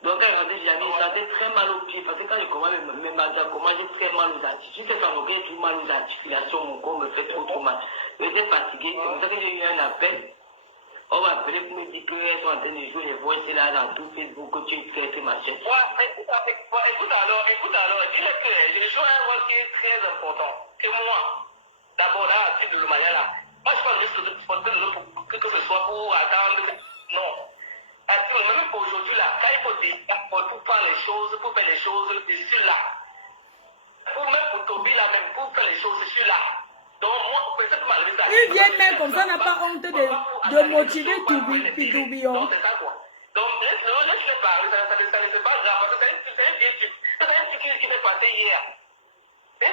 Donc, quand je rentre chez Diaby, ça fait très mal aux pieds. Parce que quand je commence mes magasins, j'ai très mal aux articulations. Je sais qu'en aucun tout mal aux articulations, mon corps me fait trop mal. J'étais fatigué, c'est pour ça que j'ai eu un appel. On m'a appelé pour me dire qu'elles sont en train de jouer les voix, c'est là dans tout Facebook, que tu es machin. Ouais, écoute alors, dis-le que je joue un rôle qui est très important. C'est moi. D'abord, là, à titre de manière là. Moi, je parle juste de que ce soit pour attendre. Non. Même pour aujourd'hui, là, quand il faut dire, pour faire les choses, pour faire les choses, je suis là. Même pour Toby, là, même pour faire les choses, je suis là. Donc, moi, peut-être malgré ça. Il vient même comme ça, n'a pas honte de motiver Toby. Donc, c'est ça quoi. Donc, laisse-le parler, ça ne fait pas grave, parce que c'est un vieux truc. C'est un truc qui s'est passé hier. C'est un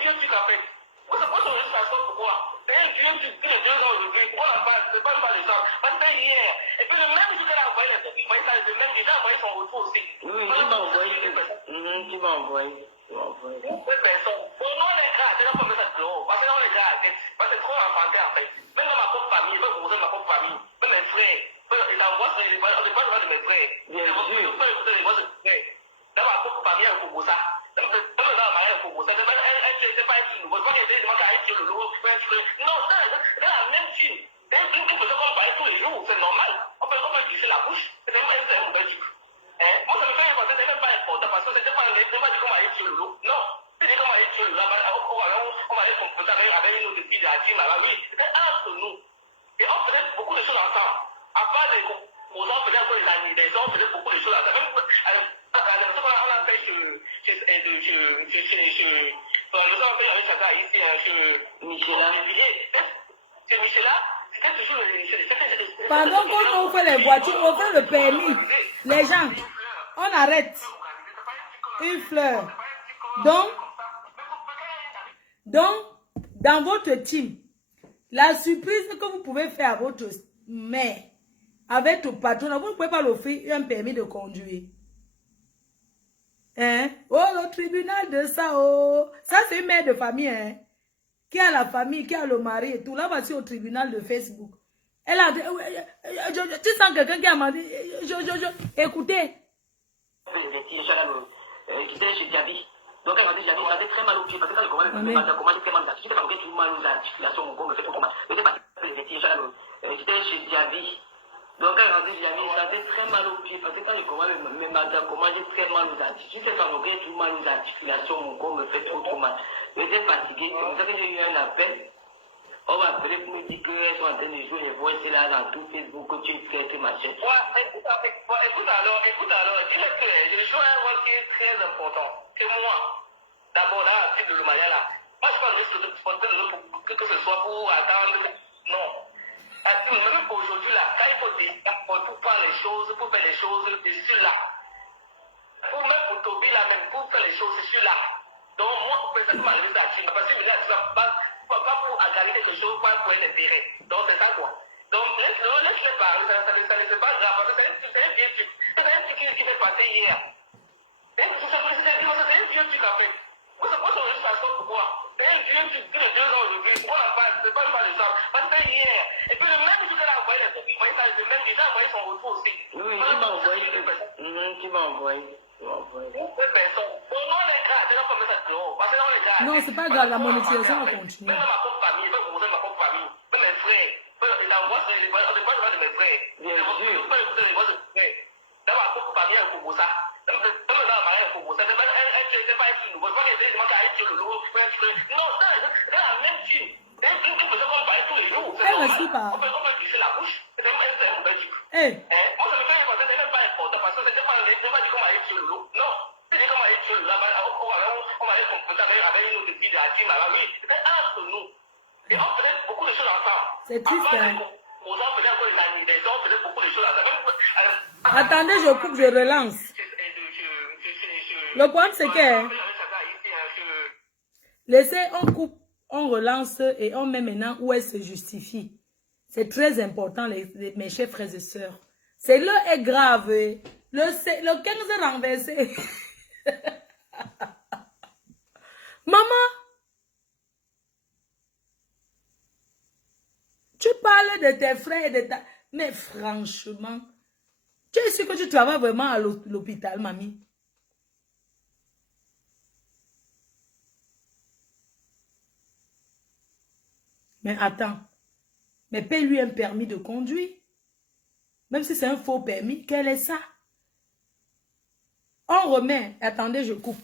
vieux truc en fait. Pourquoi on juste ça pourquoi? C'est un vieux truc qui est 2 ans aujourd'hui. Pourquoi on n'a pas, c'est pas les gens? Parce que c'est hier. Et puis le même jour qu'elle a envoyé les trucs, il voyait ça, le même jour, il a envoyé son retour aussi. Oui, tu m'as envoyé. Tu m'as envoyé. Oui, personne. Pour nous, les gars, c'est là qu'on met ça dehors. Parce que nous, les gars, parce que c'est trop enfanté en fait. Même dans ma propre famille, même pour ma propre famille, même mes frères, ils envoient sur les pages de mes frères. Bien sûr. Ils peuvent écouter les voix de mes frères. Dans ma propre famille, il faut ça. Même dans ma mariage, il faut ça. C'est pas un truc nouveau. C'est pas qu'il y a des gens qui arrivent sur le lot, non, c'est la même chose. C'est un truc que qu'on parle tous les jours, c'est normal. On peut glisser la bouche. C'est un mauvais truc. Moi, ça me fait penser, c'est même pas important parce que c'était pas dire qu'on va aller sur le lot. Non. C'est dire qu'on va aller sur le lot. On va aller confronter avec une autre fille de la team. Oui, c'était entre nous. Et on faisait beaucoup de choses ensemble. À part des composants, on faisait encore les anniversaires, on faisait beaucoup de choses ensemble. Même on a fait chez Michela. Pendant qu'on fait les voitures, on fait le permis. Les gens, on arrête. Une fleur. Donc, dans votre team, la surprise que vous pouvez faire à votre mère, avec ton patron, vous ne pouvez pas l'offrir un permis de conduire. Hein? Oh, le tribunal de ça, oh. Ça, c'est une mère de famille, hein. Qui a la famille, qui a le mari et tout. Là, voici au tribunal de Facebook. Elle a dit, tu sens quelqu'un qui a demandé, écoutez. J'étais chez Diaby. Donc, elle m'a dit, ça fait très mal aux pieds. Parce que quand je commence, très mal aux articulations. J'étais pas tout mal aux articulations, mon corps me fait trop mal. J'étais chez Diaby. Donc, quand je rentre chez Diaby, ça fait très mal aux pieds. Parce que quand je commence mes magasins, j'ai très mal aux articulations. Je sais qu'en aucun tout mal aux articulations, mon corps me fait trop mal. J'étais fatigué, c'est pour ça que j'ai eu un appel. On m'a appelé pour me dire qu'elles sont en train de jouer les voix, c'est là dans tout Facebook, que tu es machin. Ouais, écoute alors, dis-le que je joue un rôle qui est très important. C'est moi. D'abord, là, à titre de manière là. Moi, je parle juste de que ce soit pour attendre. Non. Même aujourd'hui, là, quand il faut dire, pour faire les choses, je suis là. Même pour Toby, là, même pour faire les choses, je suis là. Donc, moi, peut-être malgré ça, parce que pas pour aggraver quelque chose, pas pour un intérêt. Donc, c'est ça quoi. Donc, laisse-le parler, ça ne fait pas grave, parce que c'est un vieux truc. C'est un truc qui s'est passé hier. C'est un vieux truc en fait. Pourquoi on juste ça pourquoi? C'est un vieux truc qui est 2 ans aujourd'hui. Pourquoi on n'a pas, c'est pas les gens? Parce que c'est hier. Et puis le même jour qu'elle a envoyé les trucs, il voyait ça, le même jour, il a envoyé son retour aussi. Oui, tu m'as envoyé. Tu m'as envoyé. Non, c'est pas grave, la monétisation va continuer. Même ma propre famille, même ma propre famille, même mes frères, ils envoient sur les voix de mes frères. Bien sûr. Ils peuvent écouter les voix de mes frères. Dans ma propre famille, il faut ça. Même dans ma mariage, il faut ça. C'est pas un truc nouveau. C'est pas des gens qui arrivent sur le lot. Non, c'est la même chose. C'est un truc que qu'on parle tous les jours. Elle ne suit pas. On peut glisser la bouche. C'est un mauvais truc. Moi, ça me fait penser, c'est même pas important parce que c'est pas dit qu'on arrive sur le lot. Non. C'est dit qu'on arrive sur le lot. On va aller confronter avec une autre fille de la team. Oui, c'était entre nous. Et on faisait beaucoup de choses ensemble. C'est triste, hein. On faisait encore les anniversaires, on faisait beaucoup de choses ensemble. Attendez, je coupe, je relance. Le problème, c'est que laissez, on coupe, on relance et on met maintenant où elle se justifie. C'est très important, mes chers frères et sœurs. C'est là est grave. Le 15 est renversé. Maman, tu parles de tes frères et de ta... Mais franchement, tu es sûr que tu travailles vraiment à l'hôpital, mamie? Mais attends, mais paye-lui un permis de conduire. Même si c'est un faux permis, quel est ça? On remet, attendez, je coupe.